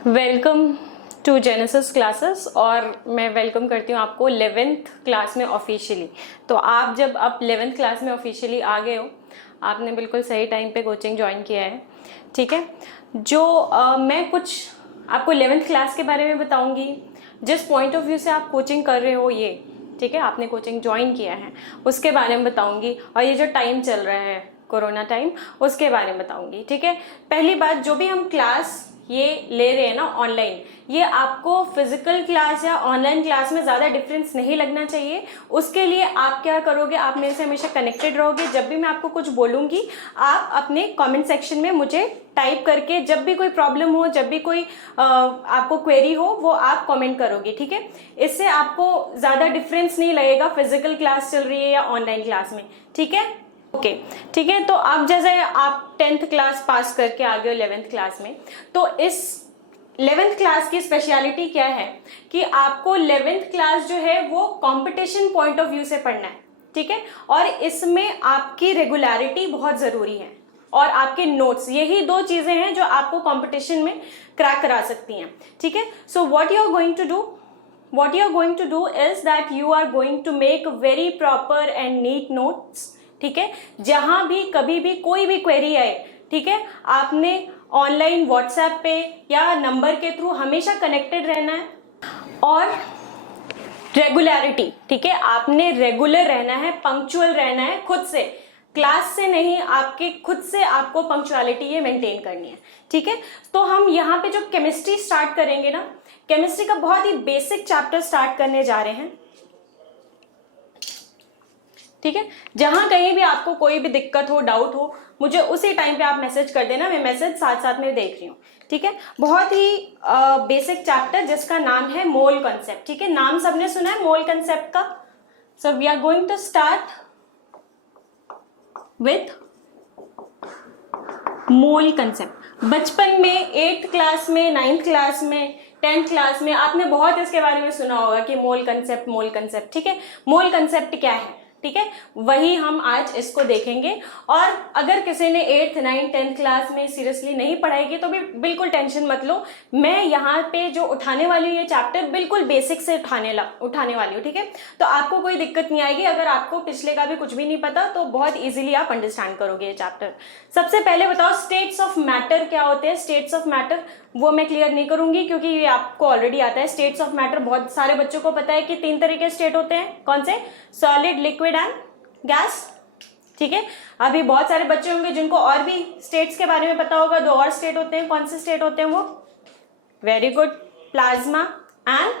Welcome to genesis classes. और मैं welcome करती हूँ आपको 11th क्लास में ऑफिशियली। तो आप जब आप 11th क्लास में ऑफिशियली आ गए हो, आपने बिल्कुल सही टाइम पे कोचिंग ज्वाइन किया है। ठीक है, जो मैं कुछ आपको 11th क्लास के बारे में बताऊँगी, जिस पॉइंट ऑफ व्यू से आप कोचिंग कर रहे हो ये, ठीक है, आपने कोचिंग ज्वाइन किया है उसके बारे में बताऊँगी। और ये जो टाइम चल रहा है कोरोना टाइम, उसके बारे में बताऊँगी। ठीक है, पहली बात, जो भी हम क्लास ये ले रहे हैं ना ऑनलाइन, ये आपको फिजिकल क्लास या ऑनलाइन क्लास में ज़्यादा डिफरेंस नहीं लगना चाहिए। उसके लिए आप क्या करोगे, आप मेरे से हमेशा कनेक्टेड रहोगे। जब भी मैं आपको कुछ बोलूँगी, आप अपने कमेंट सेक्शन में मुझे टाइप करके, जब भी कोई प्रॉब्लम हो, जब भी कोई आपको क्वेरी हो, वो आप कमेंट करोगे। ठीक है, इससे आपको ज़्यादा डिफरेंस नहीं लगेगा फिजिकल क्लास चल रही है या ऑनलाइन क्लास में। ठीक है, ओके ठीक है। तो अब जैसे आप 10th क्लास पास करके आ गए हो 11th क्लास में, तो इस 11th क्लास की स्पेशलिटी क्या है कि आपको 11th क्लास जो है वो कंपटीशन पॉइंट ऑफ व्यू से पढ़ना है। ठीक है, और इसमें आपकी रेगुलरिटी बहुत ज़रूरी है और आपके नोट्स, यही दो चीज़ें हैं जो आपको कंपटीशन में क्रैक करा सकती हैं। ठीक है, so what you are going to do is that you are going to make very proper and neat notes. ठीक है, जहां भी कभी भी कोई भी क्वेरी आए, ठीक है, आपने ऑनलाइन व्हाट्सएप पे या नंबर के थ्रू हमेशा कनेक्टेड रहना है। और रेगुलरिटी, ठीक है, आपने रेगुलर रहना है, पंक्चुअल रहना है, खुद से, क्लास से नहीं, आपके खुद से आपको पंक्चुअलिटी ये मेंटेन करनी है। ठीक है, तो हम यहाँ पे जो केमिस्ट्री स्टार्ट करेंगे ना, केमिस्ट्री का बहुत ही बेसिक चैप्टर स्टार्ट करने जा रहे हैं। ठीक है, जहां कहीं भी आपको कोई भी दिक्कत हो, डाउट हो, मुझे उसी टाइम पे आप मैसेज कर देना, मैं मैसेज साथ साथ में देख रही हूँ। ठीक है, बहुत ही बेसिक चैप्टर जिसका नाम है मोल कंसेप्ट। ठीक है, नाम सबने सुना है मोल कंसेप्ट का। So we are going to start with mole concept. बचपन में 8th क्लास में, 9th क्लास में, 10th क्लास में आपने बहुत इसके बारे में सुना होगा कि मोल कंसेप्ट। ठीक है, मोल कंसेप्ट क्या है, ठीक है, वही हम आज इसको देखेंगे। और अगर किसी ने 8th, 9th, 10th क्लास में सीरियसली नहीं पढ़ाई की तो भी बिल्कुल टेंशन मत लो। मैं यहाँ पे जो उठाने वाली हूँ ये चैप्टर बिल्कुल बेसिक से उठाने वाली हूँ। ठीक है, तो आपको कोई दिक्कत नहीं आएगी। अगर आपको पिछले का भी कुछ भी नहीं पता तो बहुत इजीली आप अंडरस्टैंड करोगे ये चैप्टर। सबसे पहले बताओ स्टेट्स ऑफ मैटर क्या होते हैं। स्टेट्स ऑफ मैटर वो मैं क्लियर नहीं करूंगी क्योंकि ये आपको ऑलरेडी आता है। स्टेट्स ऑफ मैटर बहुत सारे बच्चों को पता है कि 3 तरह के स्टेट होते हैं। कौन से? Solid, liquid and gas. ठीक है, अभी बहुत सारे बच्चे होंगे जिनको और भी स्टेट्स के बारे में पता होगा। 2 और स्टेट होते हैं। कौन से स्टेट होते हैं वो? वेरी गुड, प्लाज्मा एंड,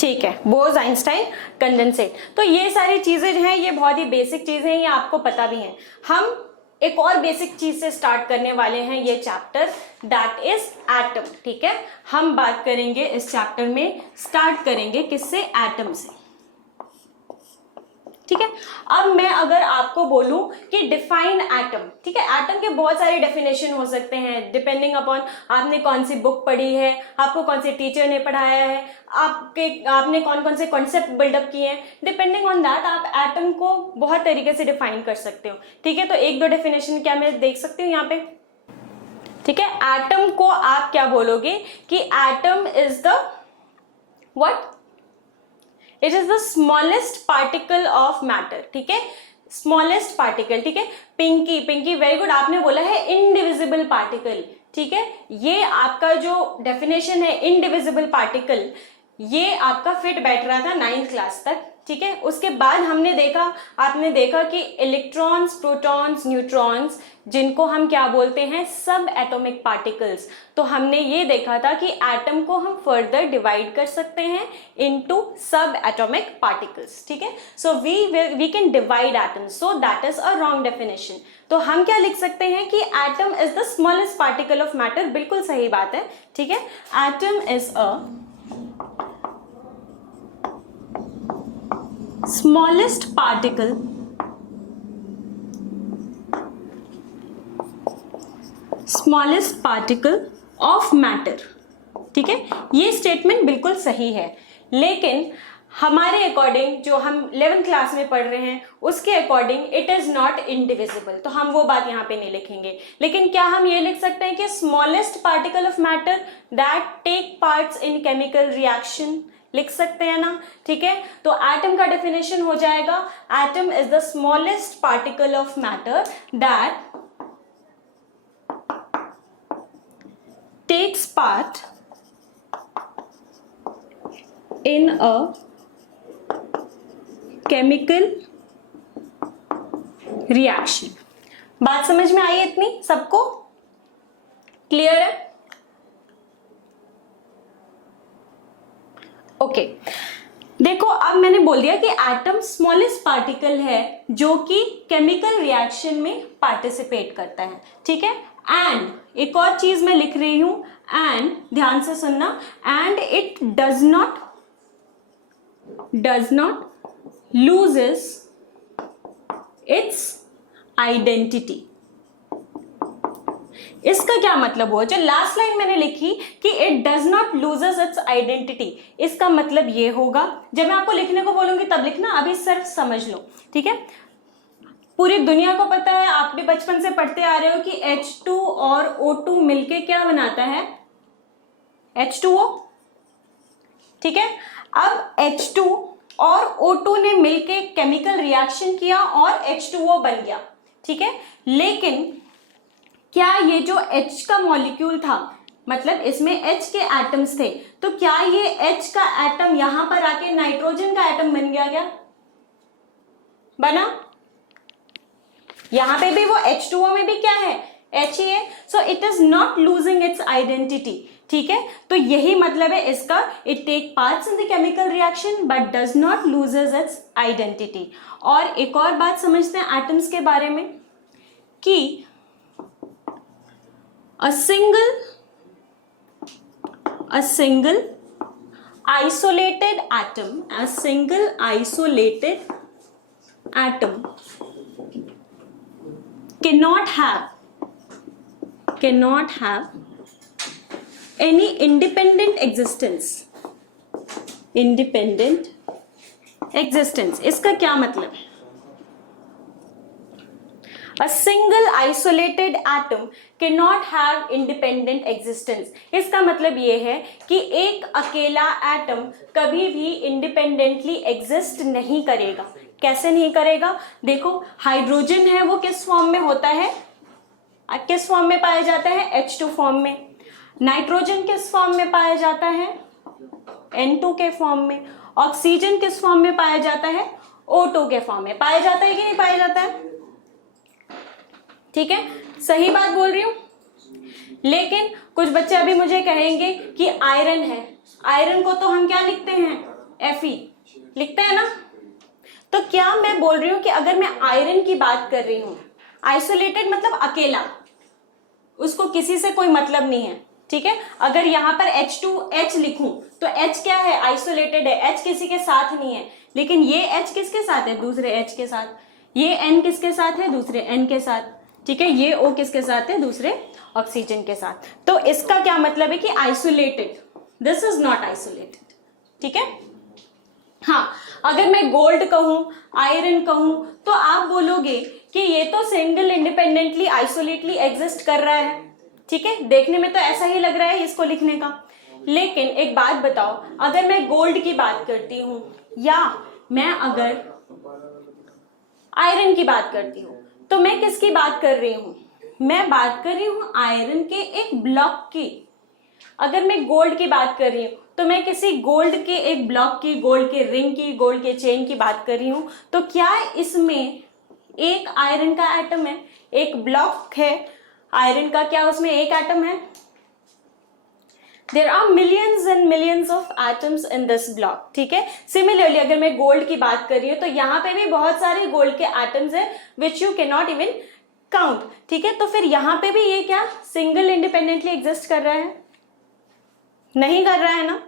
ठीक है, बोज, आइंस्टाइन, कंडेंसेट। तो ये सारी चीजें जो हैं ये बहुत ही बेसिक चीजें हैं, ये आपको पता भी हैं। हम एक और बेसिक चीज से स्टार्ट करने वाले हैं ये चैप्टर, दैट इज एटम। ठीक है, हम बात करेंगे इस चैप्टर में, स्टार्ट करेंगे किससे? एटम से। ठीक है, अब मैं अगर आपको बोलूं कि डिफाइन एटम, ठीक है, एटम के बहुत सारे डेफिनेशन हो सकते हैं डिपेंडिंग अपॉन आपने कौन सी बुक पढ़ी है, आपको कौन से टीचर ने पढ़ाया है, आपने कौन कौन से कॉन्सेप्ट बिल्डअप किए हैं। डिपेंडिंग ऑन दैट आप एटम को बहुत तरीके से डिफाइन कर सकते हो। ठीक है, तो 1-2 डेफिनेशन क्या मैं देख सकती हूँ यहाँ पे? ठीक है, एटम को आप क्या बोलोगे कि atom is the what? It is the smallest particle of matter. ठीक है, स्मॉलेस्ट पार्टिकल। ठीक है, पिंकी वेरी गुड, आपने बोला है इनडिविजिबल पार्टिकल। ठीक है, ये आपका जो डेफिनेशन है इनडिविजिबल पार्टिकल, ये आपका फिट बैठ रहा था 9th क्लास तक। ठीक है, उसके बाद आपने देखा कि इलेक्ट्रॉन्स, प्रोटॉन्स, न्यूट्रॉन्स, जिनको हम क्या बोलते हैं? सब एटॉमिक पार्टिकल्स। तो हमने ये देखा था कि एटम को हम फर्दर डिवाइड कर सकते हैं इनटू सब एटॉमिक पार्टिकल्स। ठीक है, so we can divide atom, so that is a wrong definition. तो हम क्या लिख सकते हैं कि atom is the smallest particle of matter. बिल्कुल सही बात है। ठीक है, atom is a smallest particle of matter। ठीक है, ये स्टेटमेंट बिल्कुल सही है, लेकिन हमारे अकॉर्डिंग, जो हम 11th क्लास में पढ़ रहे हैं उसके according it is not indivisible, तो हम वो बात यहाँ पे नहीं लिखेंगे। लेकिन क्या हम ये लिख सकते हैं कि smallest particle of matter that take parts in chemical reaction, लिख सकते हैं ना, ठीक है। तो एटम का डेफिनेशन हो जाएगा, atom is the smallest particle of matter that takes part in a chemical reaction. बात समझ में आई इतनी सबको? क्लियर है? ओके देखो, अब मैंने बोल दिया कि एटम स्मॉलेस्ट पार्टिकल है जो कि केमिकल रिएक्शन में पार्टिसिपेट करता है, ठीक है। एंड एक और चीज मैं लिख रही हूं, एंड ध्यान से सुनना, and it does not loses its identity। इसका क्या मतलब हुआ? जो लास्ट लाइन मैंने लिखी कि it does not loses its identity, इसका मतलब ये होगा, जब मैं आपको लिखने को बोलूंगी तब लिखना, अभी सिर्फ समझ लो, ठीक है। पूरी दुनिया को पता है, आप भी बचपन से पढ़ते आ रहे हो कि H2 और O2 मिलके क्या बनाता है? H2O, ठीक है। अब H2 और O2 ने मिलके केमिकल रिएक्शन किया और H2O बन गया, ठीक है। लेकिन क्या ये जो H का मॉलिक्यूल था, मतलब इसमें H के एटम्स थे, तो क्या ये H का एटम यहां पर आके नाइट्रोजन का एटम बन गया? क्या बना? यहां पे भी वो H2O में भी क्या है? H ही है। So it is not losing its identity, ठीक है। तो यही मतलब है इसका, it take parts in the chemical reaction but does not loses its identity. और एक और बात समझते हैं एटम्स के बारे में कि a single isolated atom cannot have any independent existence। इसका क्या मतलब है? A single isolated atom cannot have independent existence। इसका मतलब ये है कि एक अकेला एटम कभी भी इंडिपेंडेंटली एग्जिस्ट नहीं करेगा। कैसे नहीं करेगा? देखो, हाइड्रोजन है वो किस फॉर्म में होता है? किस फॉर्म में पाया जाता है? H2 फॉर्म में। नाइट्रोजन किस फॉर्म में पाया जाता है? N2 के फॉर्म में। ऑक्सीजन किस फॉर्म में पाया जाता है? O2 के फॉर्म में। पाया जाता है कि नहीं पाया जाता है? ठीक है, सही बात बोल रही हूं। लेकिन कुछ बच्चे अभी मुझे कहेंगे कि आयरन है, आयरन को तो हम क्या लिखते हैं? Fe लिखते हैं ना। तो क्या मैं बोल रही हूं कि अगर मैं आयरन की बात कर रही हूं, आइसोलेटेड मतलब अकेला, उसको किसी से कोई मतलब नहीं है, ठीक है। अगर यहां पर H2H लिखूं तो H क्या है? आइसोलेटेड है, H किसी के साथ नहीं है। लेकिन ये H किसके साथ है? दूसरे H के साथ। ये N किसके साथ है? दूसरे N के साथ, ठीक है। ये O किसके साथ है? दूसरे ऑक्सीजन के साथ। तो इसका क्या मतलब है कि isolated, this is not isolated, ठीक है। हाँ, अगर मैं गोल्ड कहूं, आयरन कहूं, तो आप बोलोगे कि ये तो सिंगल इंडिपेंडेंटली आइसोलेटली एग्जिस्ट कर रहा है, ठीक है। देखने में तो ऐसा ही लग रहा है इसको लिखने का। लेकिन एक बात बताओ, अगर मैं गोल्ड की बात करती हूं या मैं अगर आयरन की बात करती हूं, तो मैं किसकी बात कर रही हूं? मैं बात कर रही हूं आयरन के एक ब्लॉक की। अगर मैं गोल्ड की बात कर रही हूं तो मैं किसी गोल्ड के एक ब्लॉक की, गोल्ड के रिंग की, गोल्ड के चेन की बात कर रही हूं। तो क्या इसमें एक आयरन का एटम है, एक ब्लॉक है आयरन का, क्या उसमें एक एटम है? There are millions and millions of atoms in this block, ठीक है। सिमिलरली अगर मैं गोल्ड की बात कर रही हूं तो यहाँ पे भी बहुत सारे गोल्ड के एटम्स है which you can not even count, ठीक है। तो फिर यहाँ पे भी ये क्या सिंगल इंडिपेंडेंटली एग्जिस्ट कर रहा है? नहीं कर रहा है ना,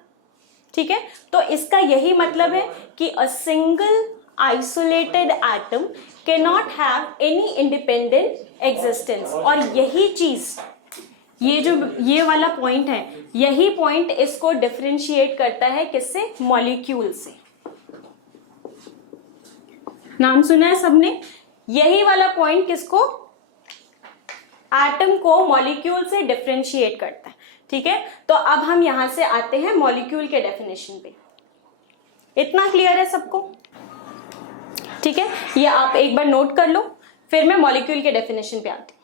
ठीक है। तो इसका यही मतलब है कि a single isolated atom can not have any independent existence. और यही चीज, ये वाला पॉइंट है, यही पॉइंट इसको डिफरेंशिएट करता है किससे? मॉलिक्यूल से, नाम सुना है सबने? यही वाला पॉइंट किसको, एटम को मॉलिक्यूल से डिफरेंशिएट करता है। ठीक है, तो अब हम यहां से आते हैं मॉलिक्यूल के डेफिनेशन पे। इतना क्लियर है सबको? ठीक है, ये आप एक बार नोट कर लो, फिर मैं मॉलिक्यूल के डेफिनेशन पे आती हूँ।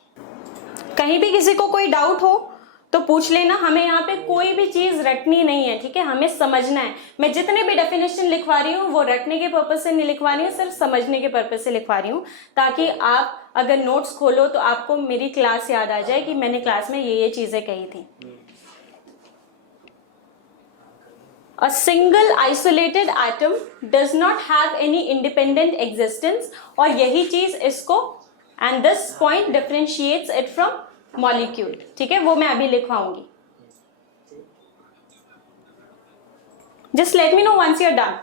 कहीं भी किसी को कोई डाउट हो तो पूछ लेना, हमें यहाँ पे कोई भी चीज रटनी नहीं है। ठीक है, हमें समझना है। मैं जितने भी डेफिनेशन लिखवा रही हूँ वो रटने के पर्पज से नहीं लिखवा रही हूँ, सिर्फ समझने के पर्पज से लिखवा रही हूँ, ताकि आप अगर नोट्स खोलो तो आपको मेरी क्लास याद आ जाए कि मैंने क्लास में ये चीजें कही थी। A single isolated atom does not have any independent existence, और यही चीज इसको and this point differentiates it from molecule। ठीक है, वो मैं अभी लिखवाऊंगी। Just let me know once you're done।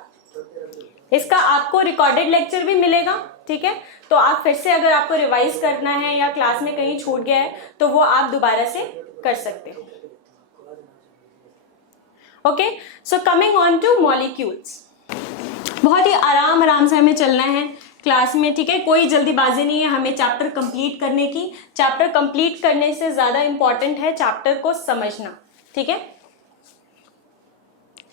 इसका आपको रिकॉर्डेड लेक्चर भी मिलेगा। ठीक है, तो आप फिर से अगर आपको रिवाइज करना है या क्लास में कहीं छूट गया है तो वो आप दोबारा से कर सकते हो। Okay, so coming on two molecules. बहुत ही आराम से हमें चलना है क्लास में। ठीक है, कोई जल्दीबाजी नहीं है हमें चैप्टर कंप्लीट करने की। चैप्टर कंप्लीट करने से ज्यादा इंपॉर्टेंट है चैप्टर को समझना। ठीक है,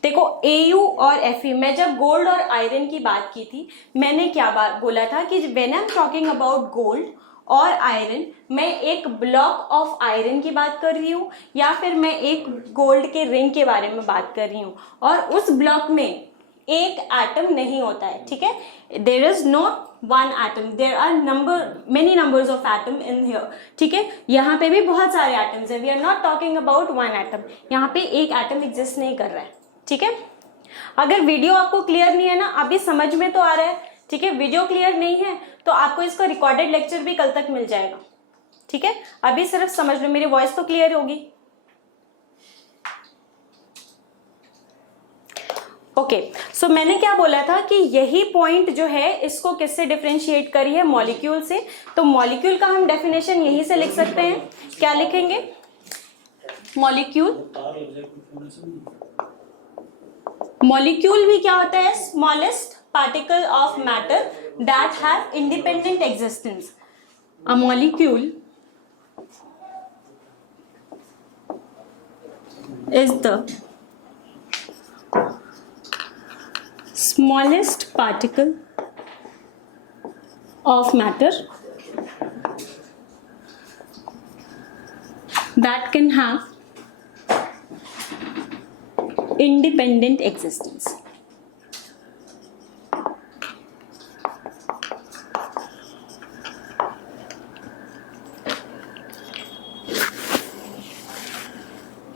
देखो AU और Fe, मैं जब गोल्ड और आयरन की बात की थी मैंने क्या बात बोला था कि when I am talking about gold और आयरन, मैं एक ब्लॉक ऑफ आयरन की बात कर रही हूँ या फिर मैं एक गोल्ड के रिंग के बारे में बात कर रही हूँ, और उस ब्लॉक में एक एटम नहीं होता है। ठीक है, there is no one atom, there are many numbers of atom in here. ठीक है, यहाँ पे भी बहुत सारे एटम्स हैं। We are not talking about one atom, यहाँ पे एक एटम एग्जिस्ट नहीं कर रहा है। ठीक है, अगर वीडियो आपको क्लियर नहीं है ना, अभी समझ में तो आ रहा है। ठीक है, वीडियो क्लियर नहीं है तो आपको इसका रिकॉर्डेड लेक्चर भी कल तक मिल जाएगा। ठीक है, अभी सिर्फ समझ लो, मेरी वॉइस तो क्लियर होगी। ओके, सो मैंने क्या बोला था कि यही पॉइंट जो है इसको किससे डिफरेंशिएट करी है, मॉलिक्यूल से। तो मॉलिक्यूल का हम डेफिनेशन यहीं से लिख सकते हैं। क्या लिखेंगे? मॉलिक्यूल भी क्या होता है? Smallest particle of matter that have independent existence. A molecule is the smallest particle of matter that can have independent existence.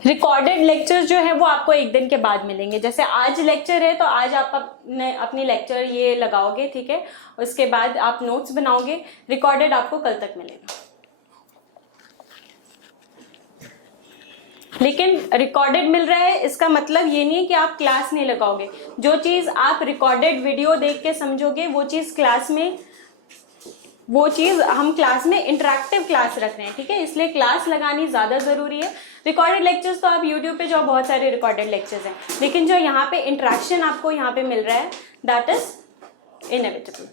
Recorded lecture जो है वो आपको एक दिन के बाद मिलेंगे। जैसे आज लेक्चर है तो आज आप अपनी लेक्चर ये लगाओगे। ठीक है, उसके बाद आप नोट्स बनाओगे। रिकॉर्डेड आपको कल तक मिलेगा। लेकिन रिकॉर्डेड मिल रहा है इसका मतलब ये नहीं है कि आप क्लास नहीं लगाओगे। जो चीज आप रिकॉर्डेड वीडियो देख के समझोगे वो चीज हम क्लास में इंटरेक्टिव क्लास रख रहे हैं। ठीक है, इसलिए क्लास लगानी ज्यादा जरूरी है। रिकॉर्डेड लेक्चर्स तो आप यूट्यूब पे जो बहुत सारे रिकॉर्डेड लेक्चर्स हैं, लेकिन जो यहाँ पे इंटरेक्शन आपको यहाँ पे मिल रहा है दैट इज इनएविटेबल।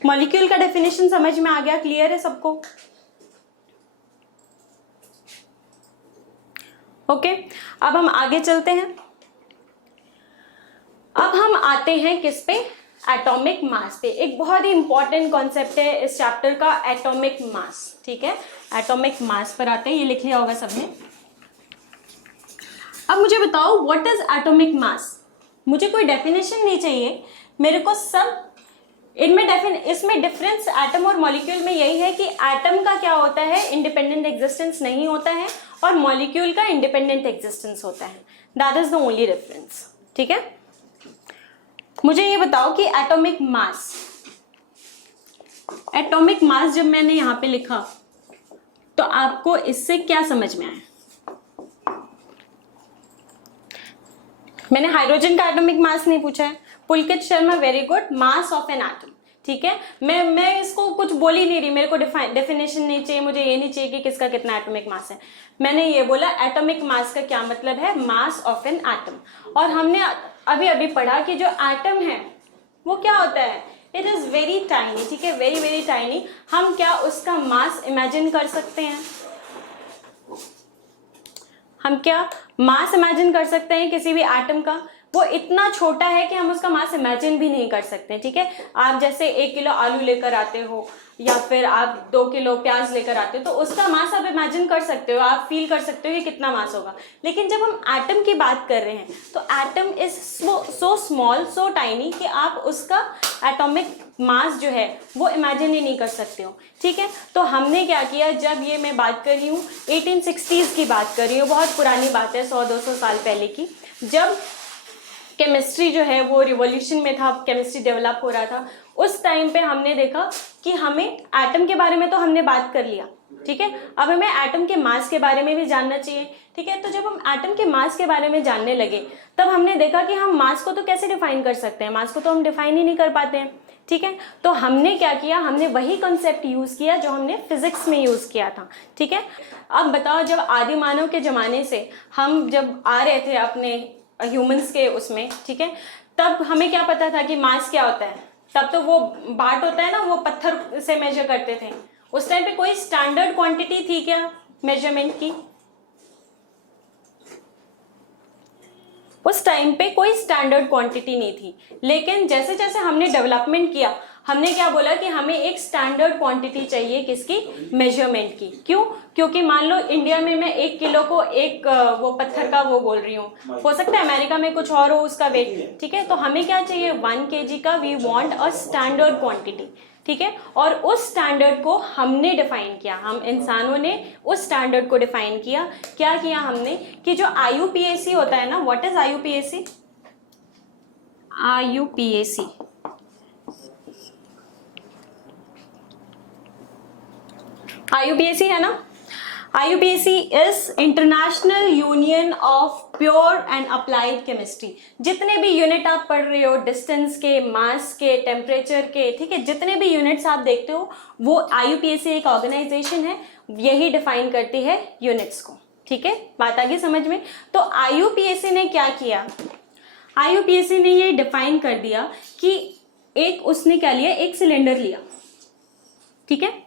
मॉलिक्यूल का डेफिनेशन समझ में आ गया? क्लियर है सबको? ओके, अब हम आगे चलते हैं। अब हम आते हैं किस पे? एटॉमिक मास पे। एक बहुत ही इंपॉर्टेंट कॉन्सेप्ट है इस चैप्टर का, एटॉमिक मास। ठीक है, एटॉमिक मास पर आते हैं। ये लिख लिया होगा सबने। अब मुझे बताओ व्हाट इज एटॉमिक मास। मुझे कोई डेफिनेशन नहीं चाहिए, मेरे को सब इसमें डिफरेंस एटम और मॉलिक्यूल में यही है कि एटम का क्या होता है, इंडिपेंडेंट एग्जिस्टेंस नहीं होता है, और मॉलिक्यूल का इंडिपेंडेंट एग्जिस्टेंस होता है। That is the only difference. ठीक है, मुझे ये बताओ कि एटॉमिक मास जब मैंने यहां पे लिखा तो आपको इससे क्या समझ में आया? मैंने हाइड्रोजन का एटॉमिक मास नहीं पूछा है। Pulkit Sharma, very good. Mass of an atom. ठीक है, मैं इसको कुछ बोल ही नहीं रही, मेरे को डेफिनेशन नहीं चाहिए, मुझे ये नहीं चाहिए कि किसका कितना एटॉमिक मास है। मैंने ये बोला एटॉमिक मास का क्या मतलब है, मास ऑफ एन एटम। और हमने अभी अभी पढ़ा कि जो एटम है वो क्या होता है, इट इज़ वेरी टाइनी, ठीक है, वेरी वेरी टाइनी। हम क्या उसका मास इमेजिन कर सकते हैं? हम क्या मास इमेजिन कर सकते हैं किसी भी एटम का? वो इतना छोटा है कि हम उसका मास इमेजिन भी नहीं कर सकते, ठीक है। आप जैसे 1 किलो आलू लेकर आते हो या फिर आप 2 किलो प्याज लेकर आते हो, तो उसका मास आप इमेजिन कर सकते हो, आप फील कर सकते हो कि कितना मास होगा। लेकिन जब हम एटम की बात कर रहे हैं तो atom is so small, so tiny कि आप उसका एटॉमिक मास जो है वो इमेजिन ही नहीं कर सकते हो, ठीक है। तो हमने क्या किया, जब ये मैं बात कर रही हूँ 1860s की बात कर रही हूँ, बहुत पुरानी बात है, 100-200 साल पहले की, जब केमिस्ट्री जो है वो रिवॉल्यूशन में था, केमिस्ट्री डेवलप हो रहा था। उस टाइम पे हमने देखा कि हमें एटम के बारे में तो हमने बात कर लिया, ठीक है, अब हमें एटम के मास के बारे में भी जानना चाहिए, ठीक है। तो जब हम एटम के मास के बारे में जानने लगे तब हमने देखा कि हम मास को तो कैसे डिफाइन कर सकते हैं, मास को तो हम डिफाइन ही नहीं कर पाते हैं, ठीक है। तो हमने क्या किया, हमने वही कॉन्सेप्ट यूज किया जो हमने फिजिक्स में यूज किया था, ठीक है। अब बताओ, जब आदि मानव के जमाने से हम जब आ रहे थे अपने ह्यूमंस के उसमें, ठीक है, तब हमें क्या पता था कि मास क्या होता है? तब तो वो बाट होता है ना, वो पत्थर से मेजर करते थे। उस टाइम पे कोई स्टैंडर्ड क्वांटिटी थी क्या मेजरमेंट की? उस टाइम पे कोई स्टैंडर्ड क्वांटिटी नहीं थी। लेकिन जैसे जैसे हमने डेवलपमेंट किया, हमने क्या बोला कि हमें एक स्टैंडर्ड क्वांटिटी चाहिए, किसकी? मेजरमेंट की। क्यों? क्योंकि मान लो इंडिया में मैं 1 किलो को एक वो पत्थर का वो बोल रही हूँ, हो सकता है अमेरिका में कुछ और हो उसका वेट, ठीक है। तो हमें क्या चाहिए? 1 kg का we want a standard quantity, ठीक है। और उस स्टैंडर्ड को हमने डिफाइन किया, हम इंसानों ने उस स्टैंडर्ड को डिफाइन किया। क्या किया हमने कि जो IUPAC होता है ना, what is IUPAC? IUPAC IUPAC है ना, IUPAC is international union of pure and applied chemistry. जितने भी यूनिट आप पढ़ रहे हो, डिस्टेंस के, मास के, टेम्परेचर के, ठीक है, जितने भी यूनिट्स आप देखते हो, वो IUPAC एक ऑर्गेनाइजेशन है, यही डिफाइन करती है यूनिट्स को, ठीक है। बात आ गई समझ में? तो IUPAC ने क्या किया, IUPAC ने ये डिफाइन कर दिया कि एक उसने क्या लिया, एक सिलेंडर लिया, ठीक है,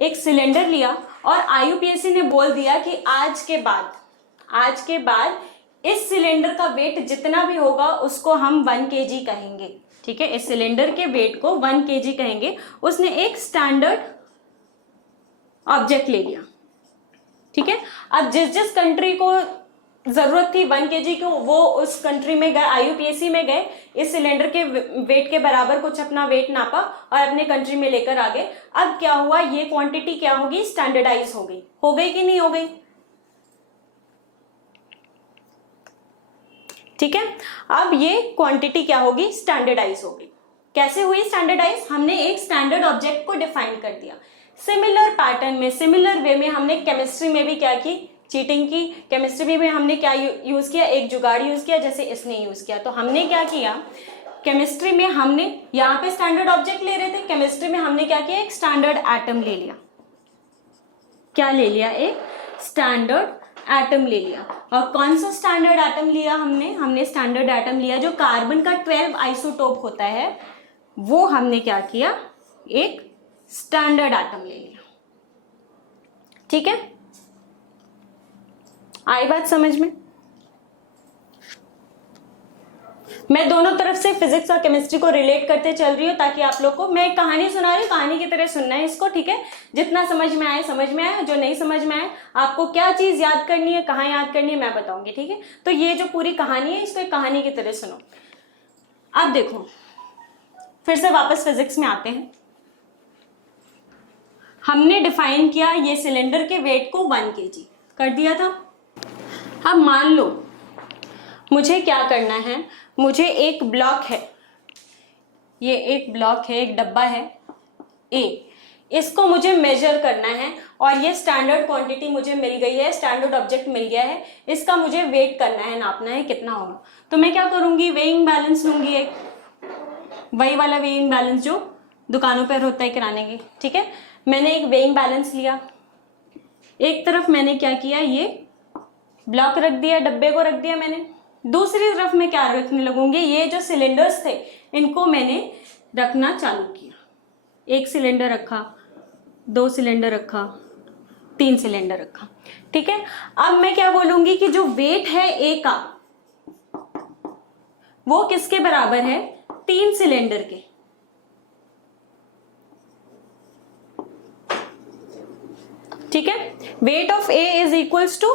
एक सिलेंडर लिया और IUPAC ने बोल दिया कि आज के बाद इस सिलेंडर का वेट जितना भी होगा उसको हम 1 kg कहेंगे, ठीक है। इस सिलेंडर के वेट को 1 kg कहेंगे। उसने एक स्टैंडर्ड ऑब्जेक्ट ले लिया, ठीक है। अब जिस जिस कंट्री को जरूरत थी 1 kg को, वो उस कंट्री में गए, IUPAC में गए, इस सिलेंडर के वेट के बराबर कुछ अपना वेट नापा और अपने कंट्री में लेकर आ गए। अब क्या हुआ, ये क्वांटिटी क्या होगी, स्टैंडर्डाइज हो गई कि नहीं हो गई? ठीक है, अब ये क्वांटिटी क्या होगी, स्टैंडर्डाइज होगी। कैसे हुई स्टैंडर्डाइज? हमने एक स्टैंडर्ड ऑब्जेक्ट को डिफाइन कर दिया। सिमिलर पैटर्न में, सिमिलर वे में हमने केमिस्ट्री में भी क्या की, चीटिंग की। केमिस्ट्री में हमने क्या यूज किया, एक जुगाड़ यूज किया, जैसे इसने यूज किया। तो हमने क्या किया, केमिस्ट्री में हमने यहाँ पे स्टैंडर्ड ऑब्जेक्ट ले रहे थे, केमिस्ट्री में हमने क्या किया, एक स्टैंडर्ड एटम ले लिया। क्या ले लिया, एक स्टैंडर्ड एटम ले लिया। और कौन सा स्टैंडर्ड एटम लिया हमने स्टैंडर्ड एटम लिया जो कार्बन का 12 आइसोटोप होता है, वो हमने क्या किया, एक स्टैंडर्ड एटम ले लिया। ठीक है, आई बात समझ में? मैं दोनों तरफ से फिजिक्स और केमिस्ट्री को रिलेट करते चल रही हूँ ताकि आप लोग को, मैं एक कहानी सुना रही हूँ, कहानी की तरह सुनना है इसको, ठीक है। जितना समझ में आए समझ में आए, जो नहीं समझ में आए, आपको क्या चीज याद करनी है, कहाँ याद करनी है, मैं बताऊंगी, ठीक है। तो ये जो पूरी कहानी है, इसको एक कहानी की तरह सुनो। अब देखो, फिर से वापस फिजिक्स में आते हैं। हमने डिफाइन किया ये सिलेंडर के वेट को 1 kg कर दिया था। अब मान लो मुझे क्या करना है, मुझे एक ब्लॉक है, ये एक ब्लॉक है, एक डब्बा है A, इसको मुझे मेजर करना है और ये स्टैंडर्ड क्वांटिटी मुझे मिल गई है, स्टैंडर्ड ऑब्जेक्ट मिल गया है, इसका मुझे वेट करना है, नापना है कितना होगा। तो मैं क्या करूंगी, वेइंग बैलेंस लूंगी, एक वही वाला वेइंग बैलेंस जो दुकानों पर होता है किराने की, ठीक है। मैंने एक वेइंग बैलेंस लिया, एक तरफ मैंने क्या किया, ये ब्लॉक रख दिया, डब्बे को रख दिया मैंने। दूसरी तरफ मैं क्या रखने लगूंगी, ये जो सिलेंडर्स थे इनको मैंने रखना चालू किया। एक सिलेंडर रखा, 2 सिलेंडर रखा, 3 सिलेंडर रखा, ठीक है। अब मैं क्या बोलूंगी कि जो वेट है ए का वो किसके बराबर है, 3 सिलेंडर के। ठीक है, weight of A is equals to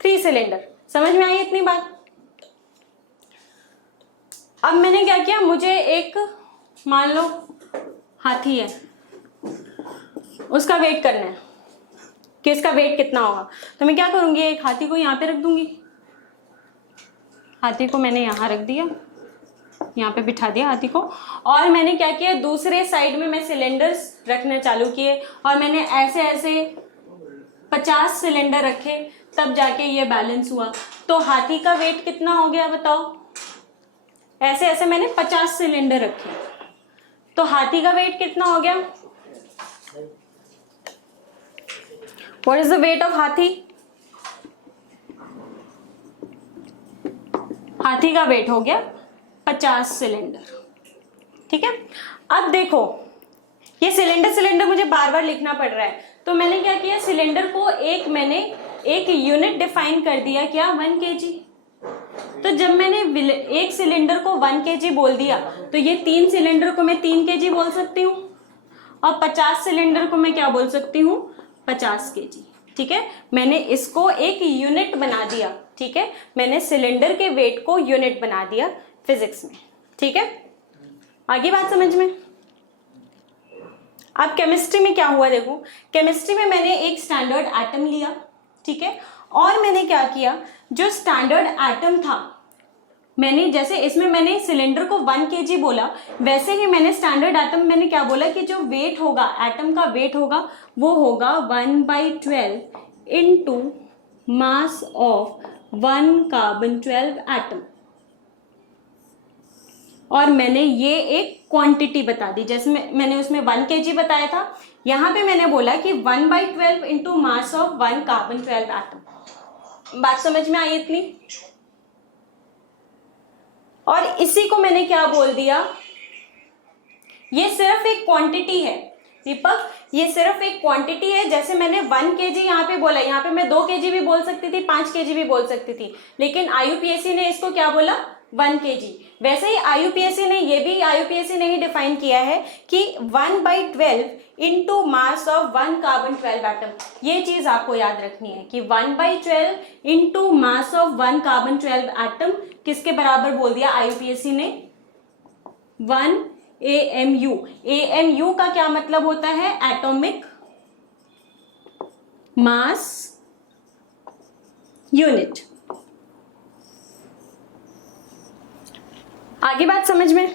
3 cylinder. समझ में आई इतनी बात? अब मैंने क्या किया, मुझे एक मान लो हाथी है, उसका वेट करना है कि इसका वेट कितना होगा। तो मैं क्या करूंगी, एक हाथी को यहां पे रख दूंगी। हाथी को मैंने यहां रख दिया, यहाँ पे बिठा दिया हाथी को। और मैंने क्या किया, दूसरे साइड में मैं सिलेंडर्स रखना चालू किए और मैंने ऐसे ऐसे 50 सिलेंडर रखे, तब जाके ये बैलेंस हुआ। तो हाथी का वेट कितना हो गया बताओ? ऐसे ऐसे मैंने 50 सिलेंडर रखे, तो हाथी का वेट कितना हो गया? What is the weight of हाथी? हाथी का वेट हो गया 50 सिलेंडर। ठीक है, अब देखो ये सिलेंडर मुझे बार बार लिखना पड़ रहा है, तो मैंने क्या किया, सिलेंडर को मैंने एक यूनिट डिफाइन कर दिया, क्या, 1 kg। तो जब मैंने एक सिलेंडर को 1 kg बोल दिया, तो ये 3 सिलेंडर को मैं 3 kg बोल सकती हूँ, और 50 सिलेंडर को मैं क्या बोल सकती हूँ, 50 kg। ठीक है, मैंने इसको एक यूनिट बना दिया। ठीक है, मैंने सिलेंडर के वेट को यूनिट बना दिया फिजिक्स में। ठीक है, आगे बात समझ में? अब केमिस्ट्री में क्या हुआ देखो, केमिस्ट्री में मैंने एक स्टैंडर्ड एटम लिया, ठीक है, और मैंने क्या किया, जो स्टैंडर्ड एटम था, मैंने जैसे इसमें मैंने सिलेंडर को 1 kg बोला, वैसे ही मैंने स्टैंडर्ड एटम मैंने क्या बोला कि जो वेट होगा, एटम का वेट होगा, वो होगा 1/12 into mass of 1 carbon 12 atom. और मैंने ये एक क्वांटिटी बता दी, जैसे मैंने उसमें 1 kg बताया था, यहां पे मैंने बोला कि 1/12 into mass of 1 carbon 12 atom. बात समझ में आई इतनी? और इसी को मैंने क्या बोल दिया, ये सिर्फ एक क्वांटिटी है दीपक, ये सिर्फ एक क्वांटिटी है। जैसे मैंने 1 kg यहाँ पे बोला, यहाँ पे मैं 2 kg भी बोल सकती थी, 5 kg भी बोल सकती थी, लेकिन IUPAC ने इसको क्या बोला, 1 kg। वैसे ही IUPAC ने ये भी डिफाइन किया है कि 1/12 into mass of 1 carbon 12 atom. ये चीज आपको याद रखनी है कि 1/12 into mass of 1 carbon 12 atom किसके बराबर बोल दिया IUPAC ने, 1 AMU। AMU का क्या मतलब होता है, एटॉमिक मास यूनिट। आगे बात समझ में?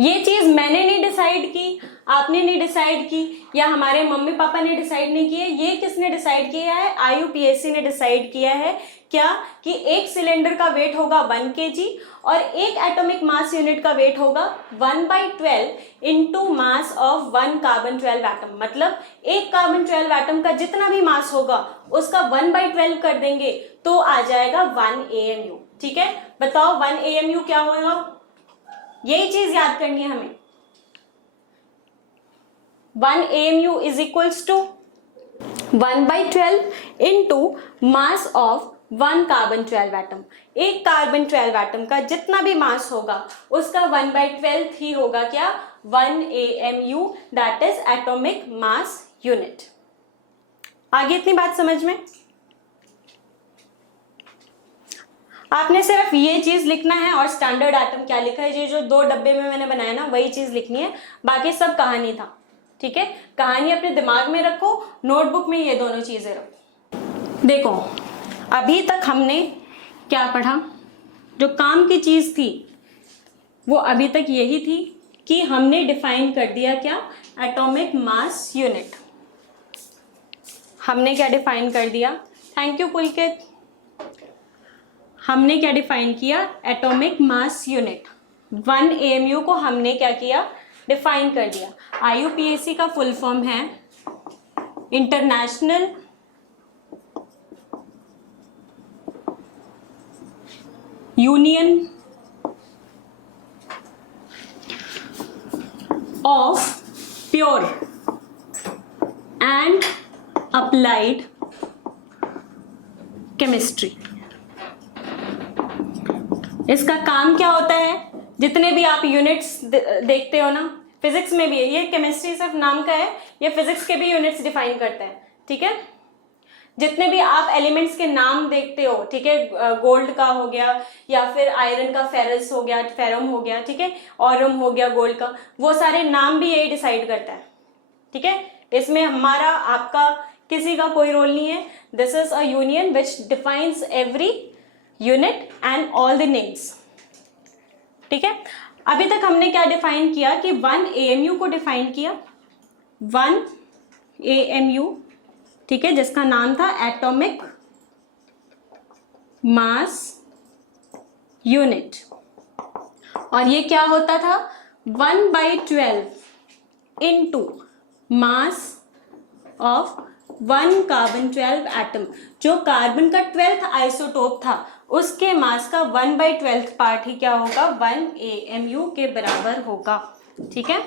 ये चीज मैंने नहीं डिसाइड की, आपने नहीं डिसाइड की, या हमारे मम्मी पापा ने डिसाइड नहीं किए, ये किसने डिसाइड किया है, IUPAC ने डिसाइड किया है। क्या कि एक सिलेंडर का वेट होगा 1 kg और एक एटॉमिक मास यूनिट का वेट होगा 1/12 into mass of 1 carbon 12 atom. मतलब एक कार्बन 12 एटम का जितना भी मास होगा उसका 1/12 कर देंगे तो आ जाएगा 1 AMU। ठीक है, बताओ 1 AMU क्या होगा, यही चीज याद करनी है हमें। 1 AMU is equals to 1/12 into mass of 1 carbon 12 atom. एक कार्बन 12 एटम का जितना भी मास होगा उसका 1/12 ही होगा क्या, 1 AMU, that is atomic mass unit. आगे इतनी बात समझ में? आपने सिर्फ ये चीज लिखना है और स्टैंडर्ड एटम क्या लिखा है, ये जो 2 डब्बे में मैंने बनाया ना वही चीज लिखनी है, बाकी सब कहानी था। ठीक है, कहानी अपने दिमाग में रखो, नोटबुक में ये दोनों चीजें रखो। देखो अभी तक हमने क्या पढ़ा, जो काम की चीज थी वो अभी तक यही थी कि हमने डिफाइन कर दिया क्या, एटॉमिक मास यूनिट। हमने क्या डिफाइन कर दिया, थैंक यू पुलकित, हमने क्या डिफाइन किया, एटॉमिक मास यूनिट। 1 AMU को हमने क्या किया, डिफाइन कर दिया। IUPAC का फुल फॉर्म है international union pure and applied chemistry. इसका काम क्या होता है, जितने भी आप यूनिट्स देखते हो ना, फिजिक्स में भी है, ये केमिस्ट्री सिर्फ नाम का है, ये फिजिक्स के भी यूनिट्स डिफाइन करता है, ठीक है। जितने भी आप एलिमेंट्स के नाम देखते हो, ठीक है, गोल्ड का हो गया या फिर आयरन का फेरस हो गया, फेरम हो गया, ठीक है, ऑरम हो गया गोल्ड का, वो सारे नाम भी यही डिसाइड करता है, ठीक है। इसमें हमारा आपका किसी का कोई रोल नहीं है। This is a union which defines every unit and all the names, ठीक है। अभी तक हमने क्या डिफाइन किया कि 1 AMU को डिफाइन किया, 1 AMU, ठीक है, जिसका नाम था एटॉमिक मास यूनिट, और ये क्या होता था 1/12 into mass of 1 carbon 12 atom. जो कार्बन का 12th आइसोटोप था उसके मास का 1/12 पार्ट ही क्या होगा, 1 AMU के बराबर होगा, ठीक है।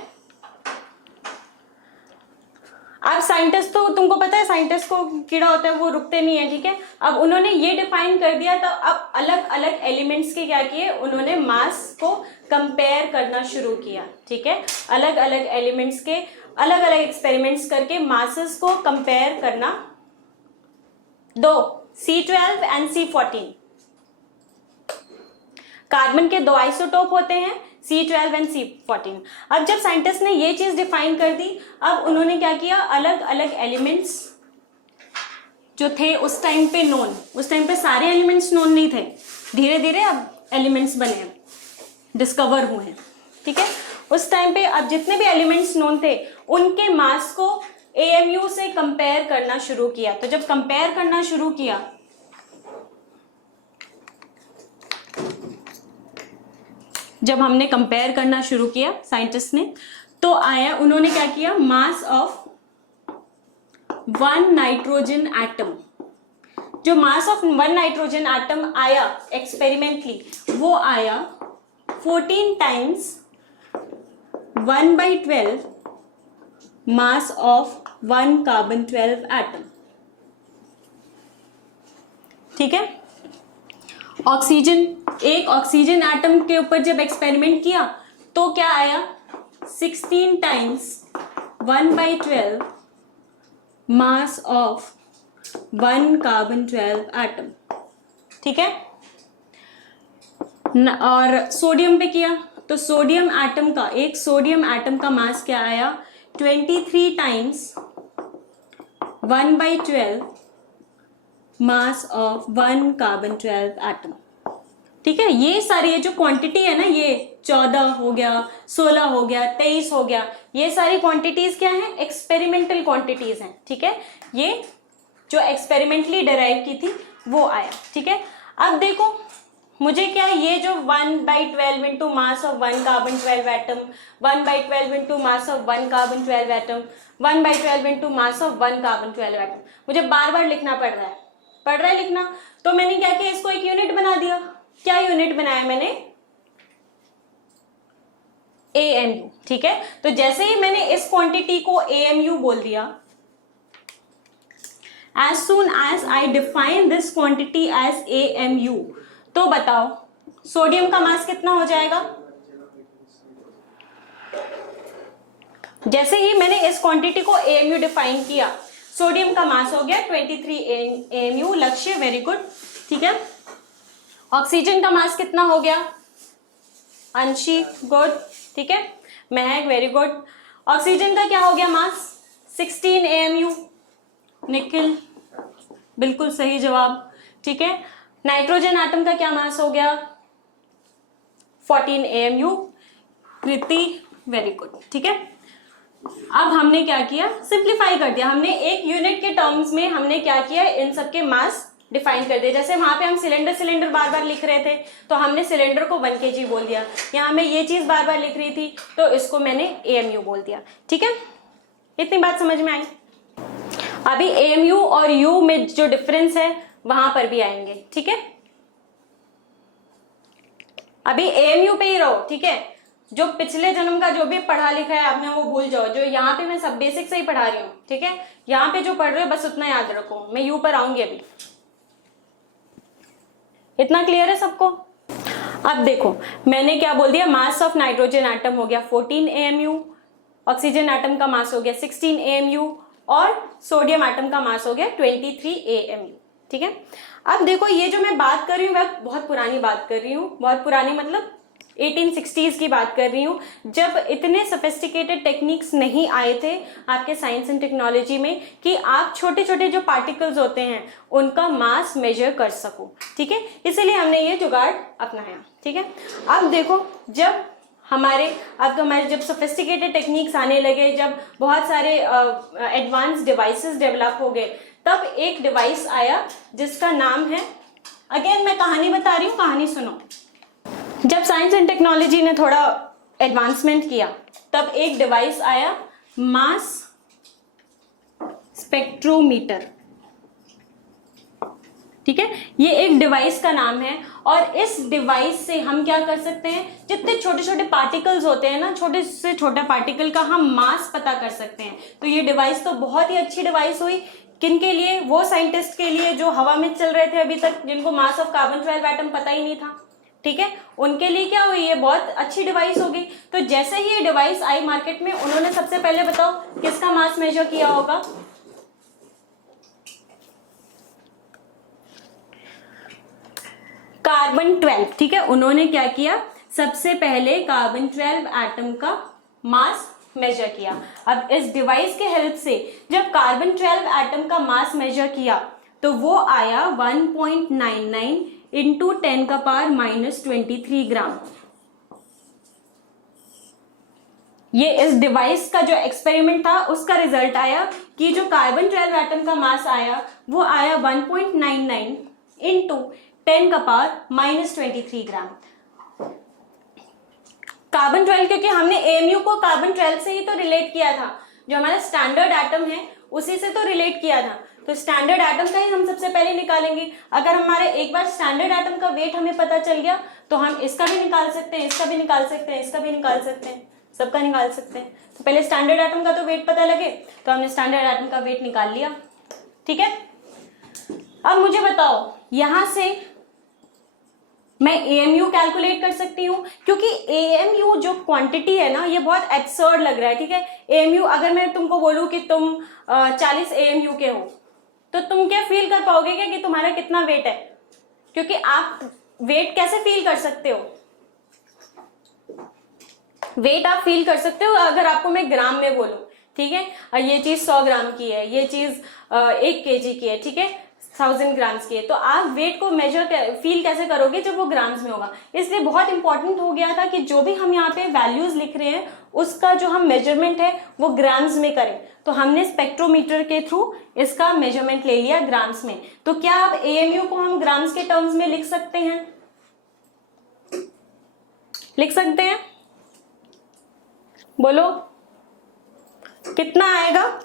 अब साइंटिस्ट तो तुमको पता है, साइंटिस्ट को कीड़ा होता है वो रुकते नहीं है, ठीक है। अब उन्होंने ये डिफाइन कर दिया, तो अब अलग अलग एलिमेंट्स के क्या किए, उन्होंने मास को कंपेयर करना शुरू किया, ठीक है। अलग अलग एलिमेंट्स के अलग अलग एक्सपेरिमेंट्स करके मासेस को कंपेयर करना, दो C12 एंड C14। कार्बन के 2 आइसोटोप होते हैं, C12 एंड C14। अब जब साइंटिस्ट ने ये चीज डिफाइन कर दी, अब उन्होंने क्या किया, अलग अलग एलिमेंट्स जो थे उस टाइम पे नोन, उस टाइम पे सारे एलिमेंट्स नोन नहीं थे, धीरे धीरे अब एलिमेंट्स बने, डिस्कवर हुए हैं, ठीक है। उस टाइम पे अब जितने भी एलिमेंट्स नोन थे उनके मास को AMU से कंपेयर करना शुरू किया। तो जब कंपेयर करना शुरू किया, जब हमने कंपेयर करना शुरू किया साइंटिस्ट ने, तो आया, उन्होंने क्या किया, मास ऑफ 1 नाइट्रोजन एटम, जो मास ऑफ 1 नाइट्रोजन एटम आया एक्सपेरिमेंटली, वो आया 14 times 1/12 mass of 1 carbon 12 atom, ठीक है। ऑक्सीजन, एक ऑक्सीजन एटम के ऊपर जब एक्सपेरिमेंट किया तो क्या आया, 16 times 1/12 mass of 1 carbon 12 atom, ठीक है। और सोडियम पे किया तो सोडियम एटम का, एक सोडियम एटम का मास क्या आया, 23 times 1/12 mass of 1 carbon 12 atom, ठीक है। ये सारी, ये जो क्वांटिटी है ना, ये 14 हो गया, 16 हो गया, 23 हो गया, ये सारी क्वांटिटीज क्या हैं, एक्सपेरिमेंटल क्वांटिटीज हैं, ठीक है। ये जो एक्सपेरिमेंटली डिराइव की थी वो आया, ठीक है। अब देखो मुझे क्या है, ये जो 1/12 into mass of 1 carbon 12 atom, 1/12 into mass of 1 carbon 12 atom, 1/12 into mass of 1 carbon 12 atom, मुझे बार बार लिखना पड़ रहा है लिखना। तो मैंने क्या किया, इसको एक यूनिट बना दिया। क्या यूनिट बनाया मैंने, AMU, ठीक है। तो जैसे ही मैंने इस क्वांटिटी को AMU बोल दिया, as soon as I define this quantity as AMU, तो बताओ सोडियम का मास कितना हो जाएगा। जैसे ही मैंने इस क्वांटिटी को AMU डिफाइन किया, सोडियम का मास हो गया 23 AMU। लक्ष्य, वेरी गुड, ठीक है। ऑक्सीजन का मास कितना हो गया, अंशी, गुड, ठीक है। महक, वेरी गुड। ऑक्सीजन का क्या हो गया मास, 16 AMU। निखिल, बिल्कुल सही जवाब, ठीक है। नाइट्रोजन एटम का क्या मास हो गया, 14 AMU। कृति, वेरी गुड, ठीक है। अब हमने क्या किया, सिंप्लीफाई कर दिया, हमने एक यूनिट के टर्म्स में हमने क्या किया, इन सबके मास डिफाइन कर दिया। जैसे वहां पे हम सिलेंडर बार बार लिख रहे थे तो हमने सिलेंडर को 1 kg बोल दिया, यहाँ मैं ये चीज बार बार लिख रही थी तो इसको मैंने AMU बोल दिया, ठीक है। इतनी बात समझ में आई। अभी AMU और U में जो डिफरेंस है वहां पर भी आएंगे, ठीक है। अभी AMU पे ही रहो, ठीक है। जो पिछले जन्म का जो भी पढ़ा लिखा है आपने वो भूल जाओ, जो यहाँ पे मैं सब बेसिक से ही पढ़ा रही हूँ, ठीक है। यहाँ पे जो पढ़ रहे हो बस उतना याद रखो, मैं यू पर आऊंगी अभी। इतना क्लियर है सबको? अब देखो मैंने क्या बोल दिया, मास ऑफ नाइट्रोजन एटम हो गया 14 AMU, ऑक्सीजन एटम का मास हो गया 16 AMU और सोडियम एटम का मास हो गया 23 AMU, ठीक है। अब देखो ये जो मैं बात कर रही हूँ मैं बहुत पुरानी बात कर रही हूँ, बहुत पुरानी मतलब 1860s की बात कर रही हूँ, जब इतने सोफिस्टिकेटेड टेक्निक्स नहीं आए थे आपके साइंस एंड टेक्नोलॉजी में कि आप छोटे छोटे जो पार्टिकल्स होते हैं उनका मास मेजर कर सको, ठीक है। इसीलिए हमने ये जुगाड़ अपनाया, ठीक है। अब देखो जब हमारे जब सोफिस्टिकेटेड टेक्निक्स आने लगे, जब बहुत सारे एडवांस डिवाइसेस डेवलप हो गए, तब एक डिवाइस आया जिसका नाम है, अगेन मैं कहानी बता रही हूँ, कहानी सुनो। जब साइंस एंड टेक्नोलॉजी ने थोड़ा एडवांसमेंट किया तब एक डिवाइस आया, मास स्पेक्ट्रोमीटर, ठीक है। ये एक डिवाइस का नाम है और इस डिवाइस से हम क्या कर सकते हैं, जितने छोटे छोटे पार्टिकल्स होते हैं ना, छोटे से छोटा पार्टिकल का हम मास पता कर सकते हैं। तो ये डिवाइस तो बहुत ही अच्छी डिवाइस हुई, किन के लिए? वो साइंटिस्ट के लिए जो हवा में चल रहे थे अभी तक, जिनको मास ऑफ कार्बन 12 एटम पता ही नहीं था, ठीक है। उनके लिए क्या हुई, ये बहुत अच्छी डिवाइस हो गई। तो जैसे ही ये डिवाइस आई मार्केट में, उन्होंने सबसे पहले बताओ किसका मास मेजर किया होगा? कार्बन 12, ठीक है। उन्होंने क्या किया, सबसे पहले कार्बन 12 एटम का मास मेजर किया। अब इस डिवाइस के हेल्प से जब कार्बन 12 एटम का मास मेजर किया तो वो आया 1.99 इंटू 10 का पावर -23 ग्राम। ये इस डिवाइस का जो एक्सपेरिमेंट था उसका रिजल्ट आया कि जो कार्बन 12 एटम का मास आया वो आया 1.99 इंटू 10 का पावर -23 ग्राम। कार्बन 12, क्योंकि हमने AMU को कार्बन 12 से ही तो रिलेट किया था, जो हमारा स्टैंडर्ड एटम है उसी से तो रिलेट किया था, तो स्टैंडर्ड एटम का ही हम सबसे पहले निकालेंगे। अगर हमारे एक बार स्टैंडर्ड एटम का वेट हमें पता चल गया तो हम इसका भी निकाल सकते हैं, इसका भी निकाल सकते हैं, इसका भी निकाल सकते हैं, सबका निकाल सकते हैं। तो पहले स्टैंडर्ड एटम का तो वेट पता लगे, तो हमने स्टैंडर्ड एटम का वेट निकाल लिया, ठीक है। अब मुझे बताओ यहां से मैं AMU कैलकुलेट कर सकती हूँ, क्योंकि AMU जो क्वांटिटी है ना ये बहुत एब्सर्ड लग रहा है, ठीक है। AMU अगर मैं तुमको बोलूँ कि तुम 40 AMU के हो तो तुम क्या फील कर पाओगे क्या कि तुम्हारा कितना वेट है? क्योंकि आप वेट कैसे फील कर सकते हो? वेट आप फील कर सकते हो अगर आपको मैं ग्राम में बोलूं, ठीक है। ये चीज 100 ग्राम की है, ये चीज 1 kg की है, ठीक है, 1000 ग्राम्स की है। तो आप वेट को मेजर फील कैसे करोगे जब वो ग्राम्स में होगा? इसलिए बहुत इंपॉर्टेंट हो गया था कि जो भी हम यहाँ पे वैल्यूज लिख रहे हैं उसका जो हम मेजरमेंट है वो ग्राम्स में करें। तो हमने स्पेक्ट्रोमीटर के थ्रू इसका मेजरमेंट ले लिया ग्राम्स में। तो क्या आप AMU को हम ग्राम्स के टर्म्स में लिख सकते हैं? लिख सकते हैं? बोलो कितना आएगा?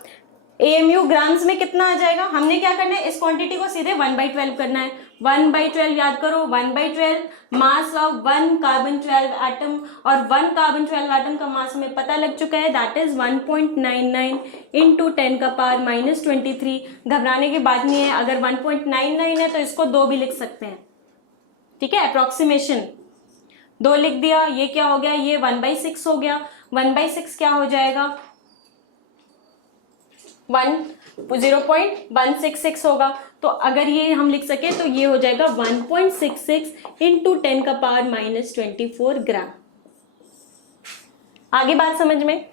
AMU ग्राम्स में कितना आ जाएगा? हमने क्या करना है, इस क्वांटिटी को सीधे 1/12 करना है। 1/12 याद करो, 1/12 मास ऑफ 1 कार्बन 12 एटम, और 1 कार्बन 12 एटम का मास हमें पता लग चुका है, दैट इज 1.99 इंटू 10 का पावर -23। घबराने की बात नहीं है, अगर 1.99 है तो इसको 2 भी लिख सकते हैं, ठीक है, अप्रोक्सीमेशन 2 लिख दिया। ये क्या हो गया, ये 1/6 हो गया। 1/6 क्या हो जाएगा, 0.166 होगा। तो अगर ये हम लिख सके तो ये हो जाएगा 1.66 इंटू 10 का पावर -24 ग्राम। आगे बात समझ में?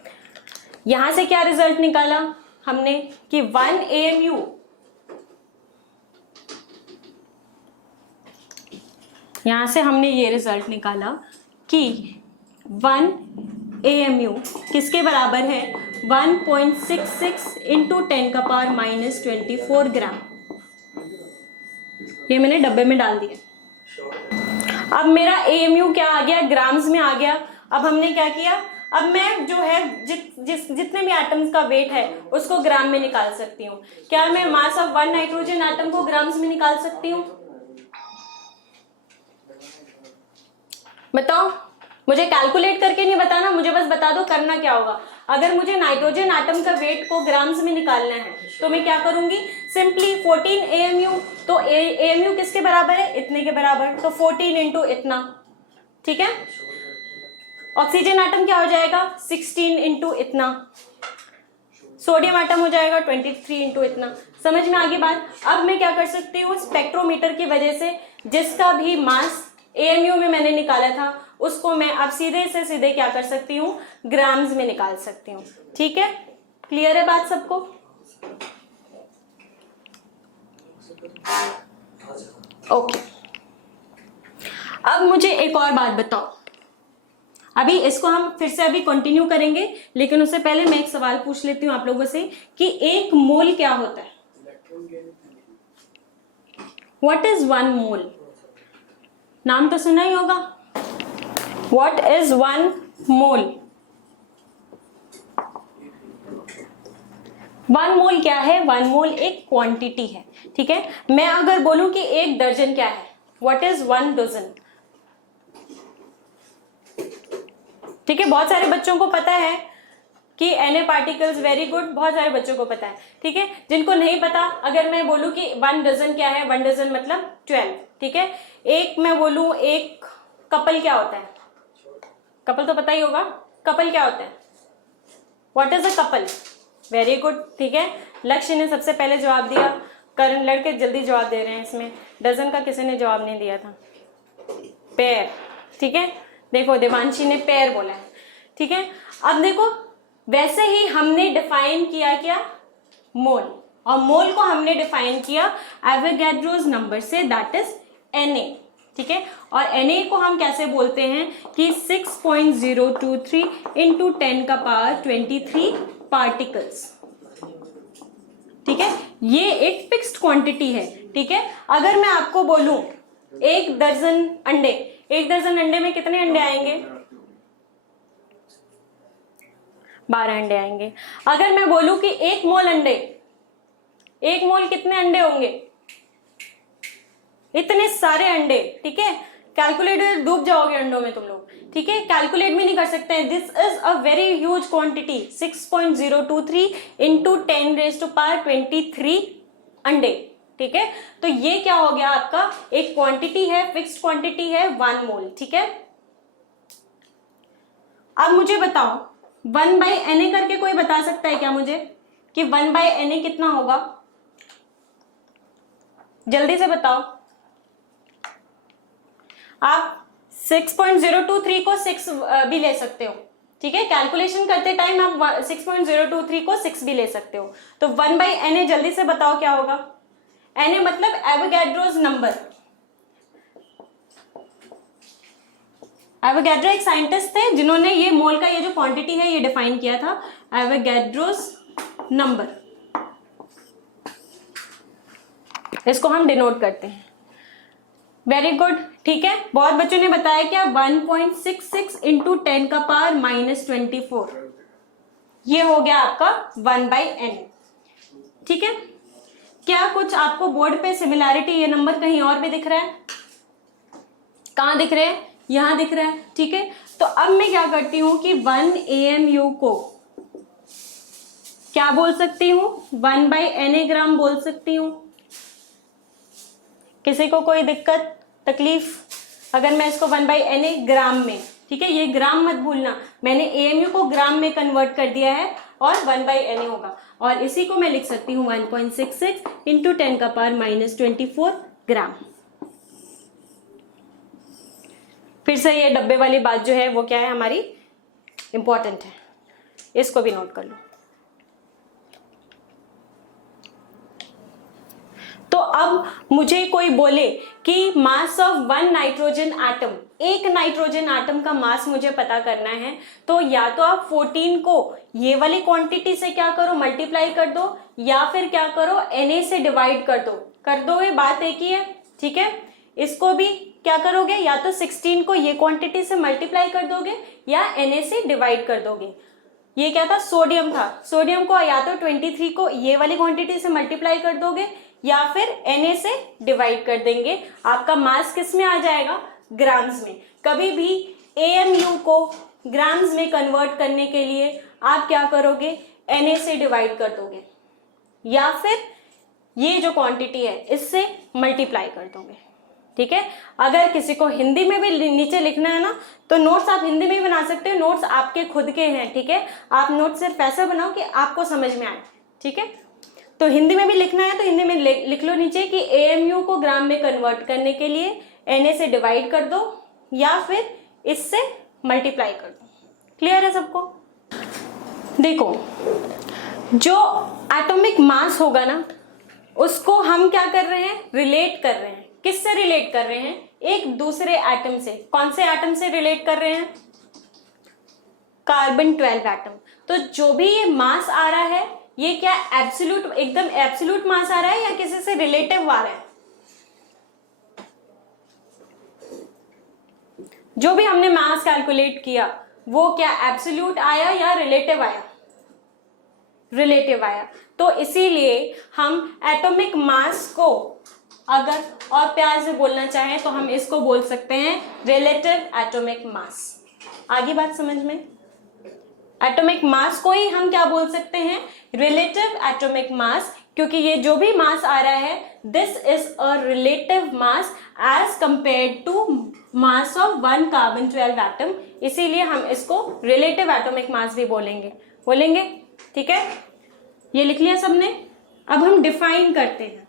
यहां से क्या रिजल्ट निकाला हमने कि 1 AMU, यहां से हमने ये रिजल्ट निकाला कि 1 AMU किसके बराबर है, 1.66 इंटू 10 का पावर -24 ग्राम। ये मैंने डब्बे में डाल दिया। अब मेरा AMU क्या आ गया, ग्राम्स में आ गया। अब हमने क्या किया, अब मैं जो है जितने भी एटम्स का वेट है उसको ग्राम में निकाल सकती हूँ। क्या मैं मास ऑफ 1 नाइट्रोजन एटम को ग्राम्स में निकाल सकती हूँ? बताओ मुझे कैलकुलेट करके नहीं बताना, मुझे बस बता दो करना क्या होगा। अगर मुझे नाइट्रोजन आटम का वेट को ग्राम्स में निकालना है तो मैं क्या करूंगी, सिंपली 14 AMU, तो AMU किसके बराबर है, इतने के बराबर, तो 14 इंटू इतना, ठीक है। ऑक्सीजन आटम क्या हो जाएगा, 16 इंटू इतना, सोडियम आटम हो जाएगा 23 इंटू इतना। समझ में आ गई बात। अब मैं क्या कर सकती हूँ, स्पेक्ट्रोमीटर की वजह से जिसका भी मास AMU में मैंने निकाला था उसको मैं अब सीधे से सीधे क्या कर सकती हूँ, ग्राम्स में निकाल सकती हूँ। ठीक है, क्लियर है बात सबको। ओके, अब मुझे एक और बात बताओ, अभी इसको हम फिर से अभी कंटिन्यू करेंगे, लेकिन उससे पहले मैं एक सवाल पूछ लेती हूँ आप लोगों से कि एक मोल क्या होता है। व्हाट इज वन मोल, नाम तो सुना ही होगा। What is one mole, one mole क्या है, वन मोल एक क्वांटिटी है, ठीक है। मैं अगर बोलूं कि एक दर्जन क्या है, व्हाट इज वन डजन, ठीक है। बहुत सारे बच्चों को पता है कि Na पार्टिकल्स, वेरी गुड, बहुत सारे बच्चों को पता है, ठीक है। जिनको नहीं पता, अगर मैं बोलूं कि वन डजन क्या है, वन डजन मतलब 12, ठीक है। एक मैं बोलूं एक कपल क्या होता है, कपल तो पता ही होगा, कपल क्या होता है, what is a couple, very good, ठीक है। लक्ष्य ने सबसे पहले जवाब दिया, करण लड़के जल्दी जवाब दे रहे हैं इसमें, डजन का किसी ने जवाब नहीं दिया था, पेयर, ठीक है। देखो देवांशी ने पेयर बोला है, ठीक है। अब देखो वैसे ही हमने डिफाइन किया क्या, मोल, और मोल को हमने डिफाइन किया एवोगैड्रोस नंबर से, दैट इज Na, ठीक है। और Na को हम कैसे बोलते हैं कि 6.023 इंटू 10 का पावर 23 पार्टिकल्स, ठीक है। ये एक फिक्स्ड क्वांटिटी है, ठीक है। अगर मैं आपको बोलूं एक दर्जन अंडे, एक दर्जन अंडे में कितने अंडे आएंगे, 12 अंडे आएंगे। अगर मैं बोलूं कि एक मोल अंडे, एक मोल कितने अंडे होंगे, इतने सारे अंडे, ठीक है। कैलकुलेटर डूब जाओगे अंडों में तुम लोग, ठीक है, कैलकुलेट भी नहीं कर सकते हैं। This is a very huge quantity, 6.023 into 10 raise to power 23 अंडे, ठीक है। तो ये क्या हो गया आपका, एक क्वांटिटी है, फिक्स्ड क्वांटिटी है, 1 मोल, ठीक है। अब मुझे बताओ 1/Na करके कोई बता सकता है क्या मुझे कि 1/Na कितना होगा, जल्दी से बताओ। आप 6.023 को 6 भी ले सकते हो, ठीक है। कैलकुलेशन करते टाइम आप 6.023 को 6 भी ले सकते हो। तो 1/Na जल्दी से बताओ क्या होगा। Na मतलब एवोगैड्रोस नंबर। एवोगैड्रो एक साइंटिस्ट थे जिन्होंने ये मोल का ये जो क्वांटिटी है ये डिफाइन किया था, एवोगैड्रोस नंबर, इसको हम डिनोट करते हैं। वेरी गुड, ठीक है। बहुत बच्चों ने बताया क्या, 1.66 इंटू 10 का पावर -24, ये हो गया आपका 1/n, ठीक है। क्या कुछ आपको बोर्ड पे सिमिलैरिटी, ये नंबर कहीं और भी दिख रहा है, कहां दिख रहे हैं, यहां दिख रहा है, ठीक है। तो अब मैं क्या करती हूं कि 1 AMU को क्या बोल सकती हूं, 1/Na ग्राम बोल सकती हूं। किसी को कोई दिक्कत तकलीफ, अगर मैं इसको 1/Na ग्राम में, ठीक है, ये ग्राम मत भूलना, मैंने AMU को ग्राम में कन्वर्ट कर दिया है और 1/Na होगा, और इसी को मैं लिख सकती हूँ 1.66 इंटू 10 का पावर -24 ग्राम। फिर से ये डब्बे वाली बात जो है वो क्या है हमारी, इंपॉर्टेंट है, इसको भी नोट कर लो। तो अब मुझे कोई बोले कि मास ऑफ 1 नाइट्रोजन आटम, एक नाइट्रोजन आटम का मास मुझे पता करना है, तो या तो आप 14 को ये वाली क्वांटिटी से क्या करो, मल्टीप्लाई कर दो, या फिर क्या करो Na से डिवाइड कर दोगे, बात एक ही है, ठीक है। इसको भी क्या करोगे, या तो 16 को ये क्वांटिटी से मल्टीप्लाई कर दोगे या Na से डिवाइड कर दोगे। ये क्या था, सोडियम था, सोडियम को या तो 23 को ये वाली क्वांटिटी से मल्टीप्लाई कर दोगे या फिर Na से डिवाइड कर देंगे, आपका मास किस में आ जाएगा, ग्राम्स में। कभी भी AMU को ग्राम्स में कन्वर्ट करने के लिए आप क्या करोगे, Na से डिवाइड कर दोगे या फिर ये जो क्वांटिटी है इससे मल्टीप्लाई कर दोगे। ठीक है, अगर किसी को हिंदी में भी नीचे लिखना है ना तो नोट्स आप हिंदी में भी बना सकते हो, नोट्स आपके खुद के हैं। ठीक है, आप नोट्स सिर्फ ऐसा बनाओ कि आपको समझ में आए। ठीक है, तो हिंदी में भी लिखना है तो हिंदी में लिख लो नीचे कि AMU को ग्राम में कन्वर्ट करने के लिए Na से डिवाइड कर दो या फिर इससे मल्टीप्लाई कर दो। क्लियर है सबको? देखो, जो एटॉमिक मास होगा ना उसको हम क्या कर रहे हैं, रिलेट कर रहे हैं। किससे रिलेट कर रहे हैं? एक दूसरे एटम से। कौन से एटम से रिलेट कर रहे हैं? Carbon 12 atom. तो जो भी ये मास आ रहा है ये क्या एब्सोल्यूट, एकदम एब्सोल्यूट मास आ रहा है या किसी से रिलेटिव आ रहा है? जो भी हमने मास कैलकुलेट किया वो क्या एब्सोल्यूट आया या रिलेटिव आया? रिलेटिव आया। तो इसीलिए हम एटॉमिक मास को अगर और प्यार से बोलना चाहें तो हम इसको बोल सकते हैं रिलेटिव एटॉमिक मास। आगे बात समझ में? एटॉमिक मास को ही हम क्या बोल सकते हैं, रिलेटिव एटॉमिक मास, क्योंकि ये जो भी मास आ रहा है this is a relative mass as compared to mass of one carbon 12 atom, इसीलिए हम इसको रिलेटिव एटॉमिक मास भी बोलेंगे। ठीक है, ये लिख लिया सबने? अब हम डिफाइन करते हैं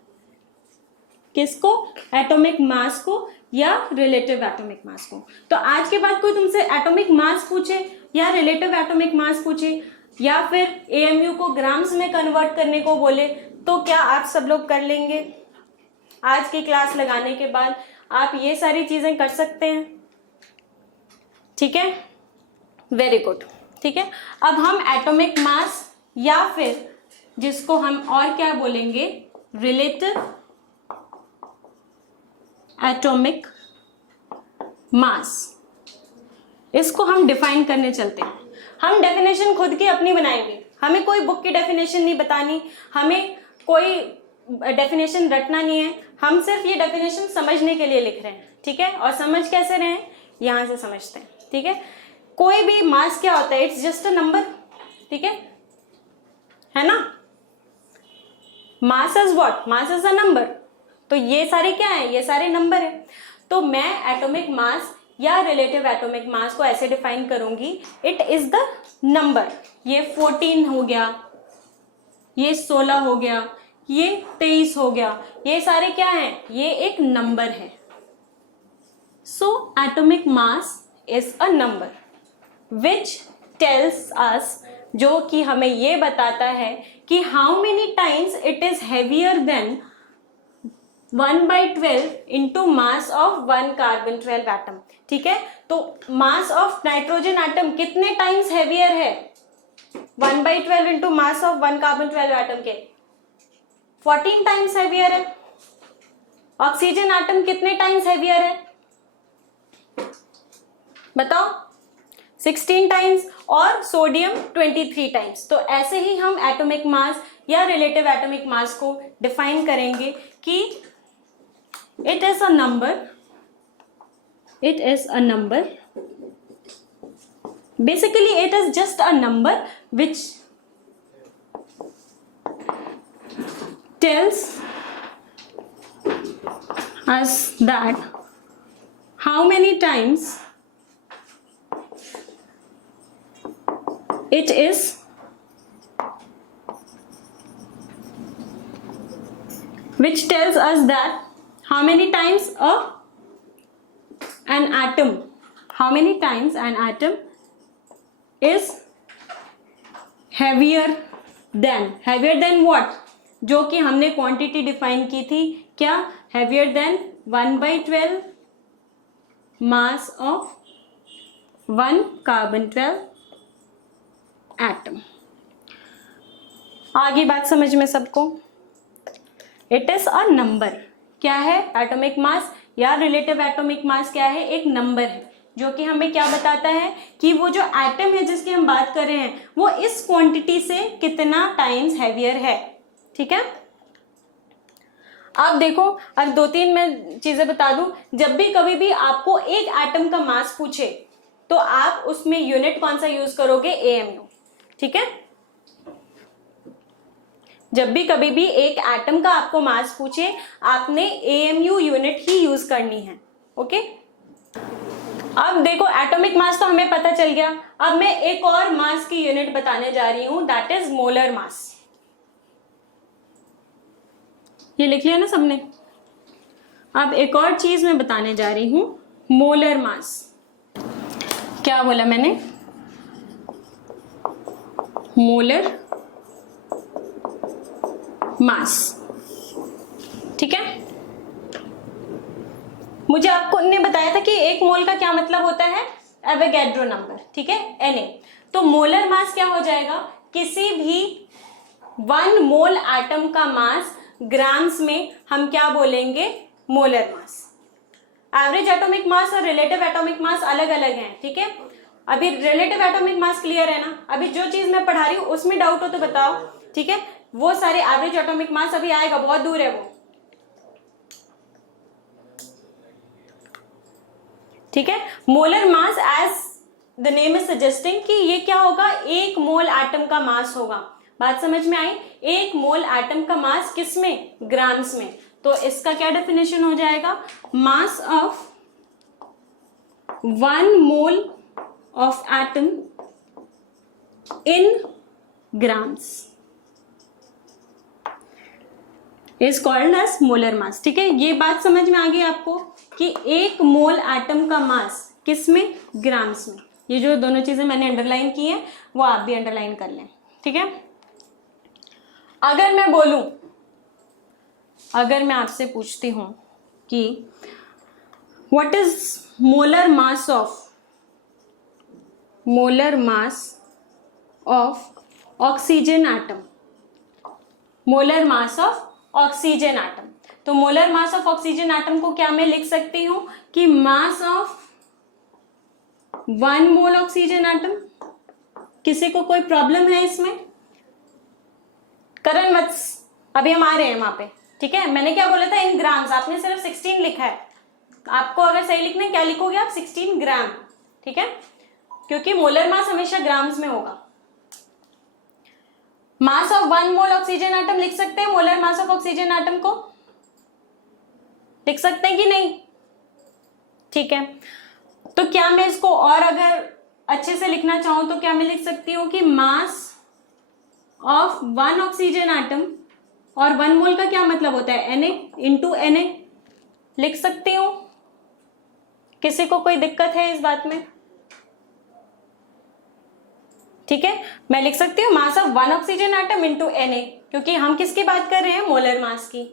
किसको, एटॉमिक मास को या रिलेटिव एटॉमिक मास को। तो आज के बाद कोई तुमसे एटॉमिक मास पूछे या रिलेटिव एटॉमिक मास पूछे या फिर AMU को ग्राम्स में कन्वर्ट करने को बोले तो क्या आप सब लोग कर लेंगे? आज की क्लास लगाने के बाद आप ये सारी चीजें कर सकते हैं। ठीक है, वेरी गुड। ठीक है, अब हम एटॉमिक मास या फिर जिसको हम और क्या बोलेंगे, रिलेटिव एटॉमिक मास, इसको हम डिफाइन करने चलते हैं। हम डेफिनेशन खुद की अपनी बनाएंगे, हमें कोई बुक की डेफिनेशन नहीं बतानी, हमें कोई डेफिनेशन रटना नहीं है, हम सिर्फ ये डेफिनेशन समझने के लिए लिख रहे हैं। ठीक है, और समझ कैसे रहे हैं, यहां से समझते हैं। ठीक है, कोई भी मास क्या होता है, इट्स जस्ट अ नंबर। ठीक है ना? Mass is what, mass is a number. तो ये सारे क्या है, ये सारे नंबर है। तो मैं एटॉमिक मास या रिलेटिव एटॉमिक मास को ऐसे डिफाइन करूंगी, इट इज द नंबर। ये 14 हो गया, ये 16 हो गया, ये 23 हो गया, ये सारे क्या हैं, ये एक नंबर है। So atomic mass is a number which tells us, जो कि हमें ये बताता है कि how many times it is heavier than 1/12 into mass of one carbon 12 atom. ठीक है, तो मास ऑफ नाइट्रोजन एटम कितने टाइम्स हैवियर है 1/12 into mass of one carbon 12 atom के? 14 टाइम्स हैवियर है। ऑक्सीजन एटम कितने टाइम्स हैवियर है बताओ? 16 टाइम्स, और सोडियम 23 टाइम्स। तो ऐसे ही हम एटॉमिक मास या रिलेटिव एटॉमिक मास को डिफाइन करेंगे कि it is a number, basically it is just a number which tells us that how many times it is which tells us that how many times an atom is heavier than what, जो कि हमने quantity define की थी क्या, heavier than 1/12 mass of one carbon 12 atom। आगे बात समझ में सबको? It is a number. क्या है एटॉमिक मास या रिलेटिव एटॉमिक मास? क्या है, एक नंबर है जो कि हमें क्या बताता है कि वो जो एटम है जिसकी हम बात कर रहे हैं वो इस क्वांटिटी से कितना टाइम्स हैवियर है। ठीक है, अब देखो, अब 2-3 मैं चीजें बता दूं। जब भी कभी भी आपको एक एटम का मास पूछे तो आप उसमें यूनिट कौन सा यूज करोगे, AMU। ठीक है, जब भी कभी भी एक एटम का आपको मास पूछे आपने AMU यूनिट ही यूज करनी है। ओके, अब देखो एटॉमिक मास तो हमें पता चल गया, अब मैं एक और मास की यूनिट बताने जा रही हूं, दैट इज मोलर मास। ये लिख लिया ना सबने। अब एक और चीज मैं बताने जा रही हूं, मोलर मास। क्या बोला मैंने, मोलर मास। ठीक है, मुझे आपको ने बताया था कि एक मोल का क्या मतलब होता है, एवोगैड्रो नंबर। ठीक है, Na। तो मोलर मास क्या हो जाएगा, किसी भी 1 मोल एटम का मास ग्राम्स में हम क्या बोलेंगे, molar mass. Average atomic mass और रिलेटिव एटॉमिक मास अलग अलग हैं। ठीक है, अभी रिलेटिव एटॉमिक मास क्लियर है ना, अभी जो चीज मैं पढ़ा रही हूं उसमें डाउट हो तो बताओ। ठीक है, वो सारे एवरेज एटॉमिक मास अभी आएगा, बहुत दूर है वो। ठीक है, molar mass as the name is suggesting कि ये क्या होगा, 1 मोल एटम का मास होगा। बात समझ में आई, 1 मोल एटम का मास किस में, ग्राम्स में। तो इसका क्या डेफिनेशन हो जाएगा, mass of 1 mole of atom in grams is called as molar mass. ठीक है, ये बात समझ में आ गई आपको कि 1 मोल एटम का मास किस में, ग्राम्स में। ये जो दोनों चीजें मैंने अंडरलाइन की हैं वो आप भी अंडरलाइन कर लें। ठीक है, अगर मैं बोलूं, अगर मैं आपसे पूछती हूं कि what is molar mass of, molar mass of oxygen atom, molar mass of oxygen atom. तो molar mass of oxygen atom को क्या मैं लिख सकती हूं कि mass of 1 mole oxygen atom. किसी को कोई प्रॉब्लम है इसमें, करण वत्स, अभी हम आ रहे हैं वहां पे। ठीक है, मैंने क्या बोला था, इन ग्राम्स, आपने सिर्फ 16 लिखा है। आपको अगर सही लिखना है क्या लिखोगे आप, 16 ग्राम। ठीक है, क्योंकि मोलर मास हमेशा ग्राम्स में होगा। मास ऑफ 1 मोल ऑक्सीजन एटम लिख सकते हैं, molar mass of oxygen atom को लिख सकते हैं कि नहीं। ठीक है, तो क्या मैं इसको और अगर अच्छे से लिखना चाहूं तो क्या मैं लिख सकती हूं कि मास ऑफ 1 ऑक्सीजन एटम, और 1 मोल का क्या मतलब होता है, Na इंटू Na। लिख सकती हूं, किसी को कोई दिक्कत है इस बात में। ठीक है, मैं लिख सकती हूँ मास of 1 oxygen atom into Na, क्योंकि हम किसकी बात कर रहे हैं, मोलर मास की।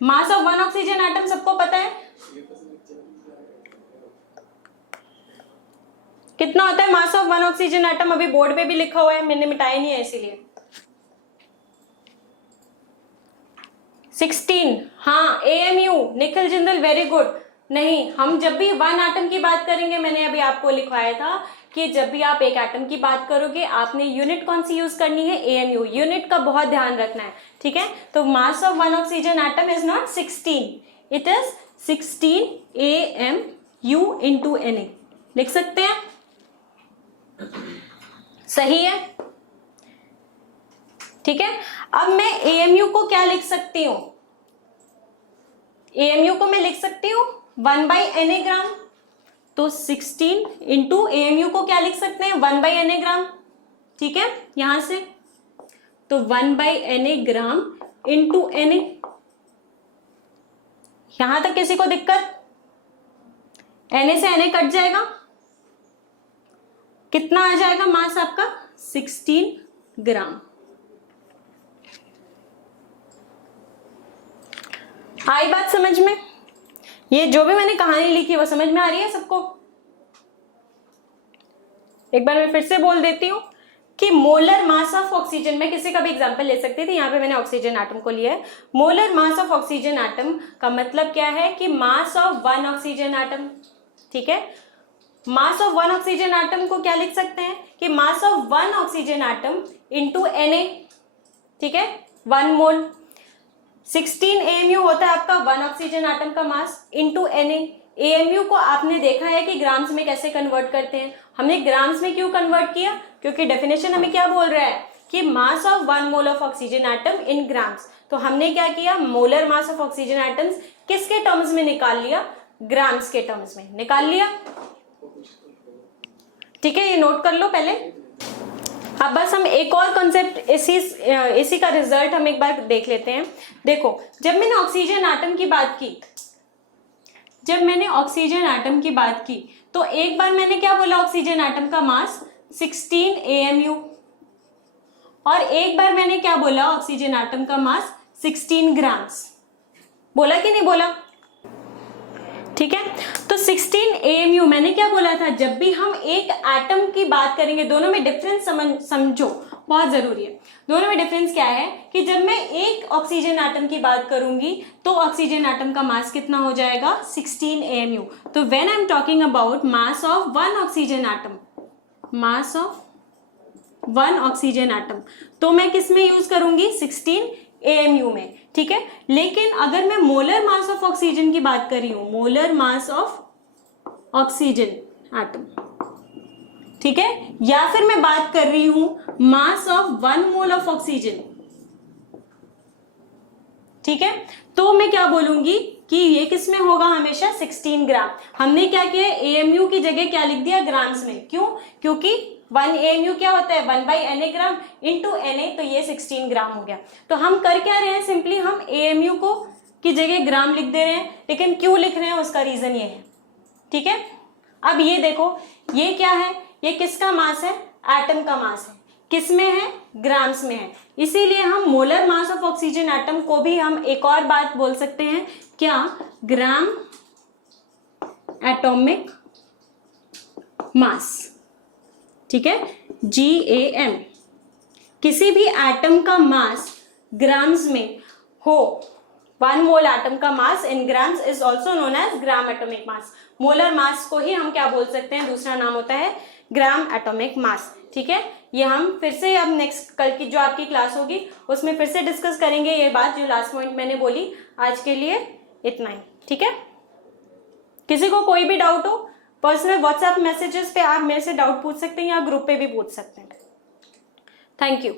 मास ऑफ 1 ऑक्सीजन एटम सबको पता है कितना होता है, मास ऑफ 1 ऑक्सीजन एटम अभी बोर्ड पे भी लिखा हुआ है, मैंने मिटाया नहीं है इसीलिए 16। हाँ, AMU, Nikhil Jindal, very good. नहीं, हम जब भी 1 एटम की बात करेंगे, मैंने अभी आपको लिखवाया था कि जब भी आप एक एटम की बात करोगे आपने यूनिट कौन सी यूज करनी है, AMU। यूनिट का बहुत ध्यान रखना है। ठीक है, तो मास of 1 oxygen atom is not 16, it is 16 AMU into Na। लिख सकते हैं, सही है। ठीक है, अब मैं AMU को क्या लिख सकती हूं, AMU को मैं लिख सकती हूं 1/Na ग्राम। तो 16 इंटू AMU को क्या लिख सकते हैं, 1/Na ग्राम। ठीक है, यहां से तो 1/Na ग्राम इंटू Na। यहां तक किसी को दिक्कत, Na से Na कट जाएगा, कितना आ जाएगा मास आपका, 16 ग्राम। आई बात समझ में, ये जो भी मैंने कहानी लिखी वो समझ में आ रही है सबको। एक बार मैं फिर से बोल देती हूं कि मोलर मास ऑफ ऑक्सीजन, मैं किसी का भी एग्जांपल ले सकती थी, यहाँ पे मैंने ऑक्सीजन एटम को लिया है। Molar mass of oxygen atom का मतलब क्या है कि मास ऑफ 1 ऑक्सीजन एटम। ठीक है, मास ऑफ 1 ऑक्सीजन एटम को क्या लिख सकते हैं कि mass of 1 oxygen atom into Na। ठीक है, 1 मोल 16 AMU होता है आपका 1 ऑक्सीजन एटम का मास इंटू Na। एएमयू को आपने देखा है कि ग्राम्स में कैसे कन्वर्ट करते हैं। हमने ग्राम्स में क्यों कन्वर्ट किया, क्योंकि डेफिनेशन हमें क्या बोल रहा है कि mass of 1 mole of oxygen atom in grams. तो हमने क्या किया, molar mass of oxygen atoms किसके टर्म्स में निकाल लिया, ग्राम्स के टर्म्स में निकाल लिया। ठीक है, ये नोट कर लो पहले। अब बस हम एक और कॉन्सेप्ट इसी का रिजल्ट हम एक बार देख लेते हैं। देखो, जब मैंने ऑक्सीजन एटम की बात की तो एक बार मैंने क्या बोला, ऑक्सीजन एटम का मास 16 AMU, और एक बार मैंने क्या बोला, ऑक्सीजन एटम का मास 16 ग्राम्स। बोला कि नहीं बोला? ठीक है, तो 16 AMU मैंने क्या बोला था, जब भी हम एक एटम की बात करेंगे, दोनों में डिफरेंस समझो, बहुत जरूरी है। दोनों में डिफरेंस क्या है कि जब मैं एक ऑक्सीजन एटम की बात करूंगी तो ऑक्सीजन एटम का मास कितना हो जाएगा, 16 AMU। तो when I am talking about mass of one oxygen atom, mass of one oxygen atom, तो मैं किस में यूज करूंगी, 16 AMU में। ठीक है, लेकिन अगर मैं मोलर मास ऑफ ऑक्सीजन की बात कर रही हूं, molar mass of oxygen atom, ठीक है, या फिर मैं बात कर रही हूं मास ऑफ 1 मोल ऑफ ऑक्सीजन, ठीक है, तो मैं क्या बोलूंगी कि ये किस में होगा, हमेशा 16 ग्राम। हमने क्या किया, AMU की जगह क्या लिख दिया, ग्राम्स में। क्यों, क्योंकि 1 AMU क्या होता है, 1/Na ग्राम इंटू Na, तो ये 16 ग्राम हो गया। तो हम कर क्या रहे हैं, सिंपली हम AMU को की जगह ग्राम लिख दे रहे हैं, लेकिन क्यों लिख रहे हैं उसका रीजन ये है। ठीक है, अब ये देखो, ये क्या है, ये किसका मास है, एटम का मास है, किस में है, ग्राम्स में है। इसीलिए हम molar mass of oxygen atom को भी हम एक और बात बोल सकते हैं, क्या, ग्राम एटॉमिक मास। ठीक है, GAM। किसी भी एटम का मास ग्राम्स में हो, 1 मोल एटम का mass in grams is also known as gram atomic mass. Molar mass को ही हम क्या बोल सकते हैं, दूसरा नाम होता है ग्राम एटॉमिक मास। ठीक है, ये हम फिर से अब नेक्स्ट कल की जो आपकी क्लास होगी उसमें फिर से डिस्कस करेंगे ये बात जो लास्ट पॉइंट मैंने बोली। आज के लिए इतना ही। ठीक है, किसी को कोई भी डाउट हो, पर्सनल व्हाट्सएप मैसेजेस पे आप मेरे से डाउट पूछ सकते हैं या ग्रुप पे भी पूछ सकते हैं। Thank you.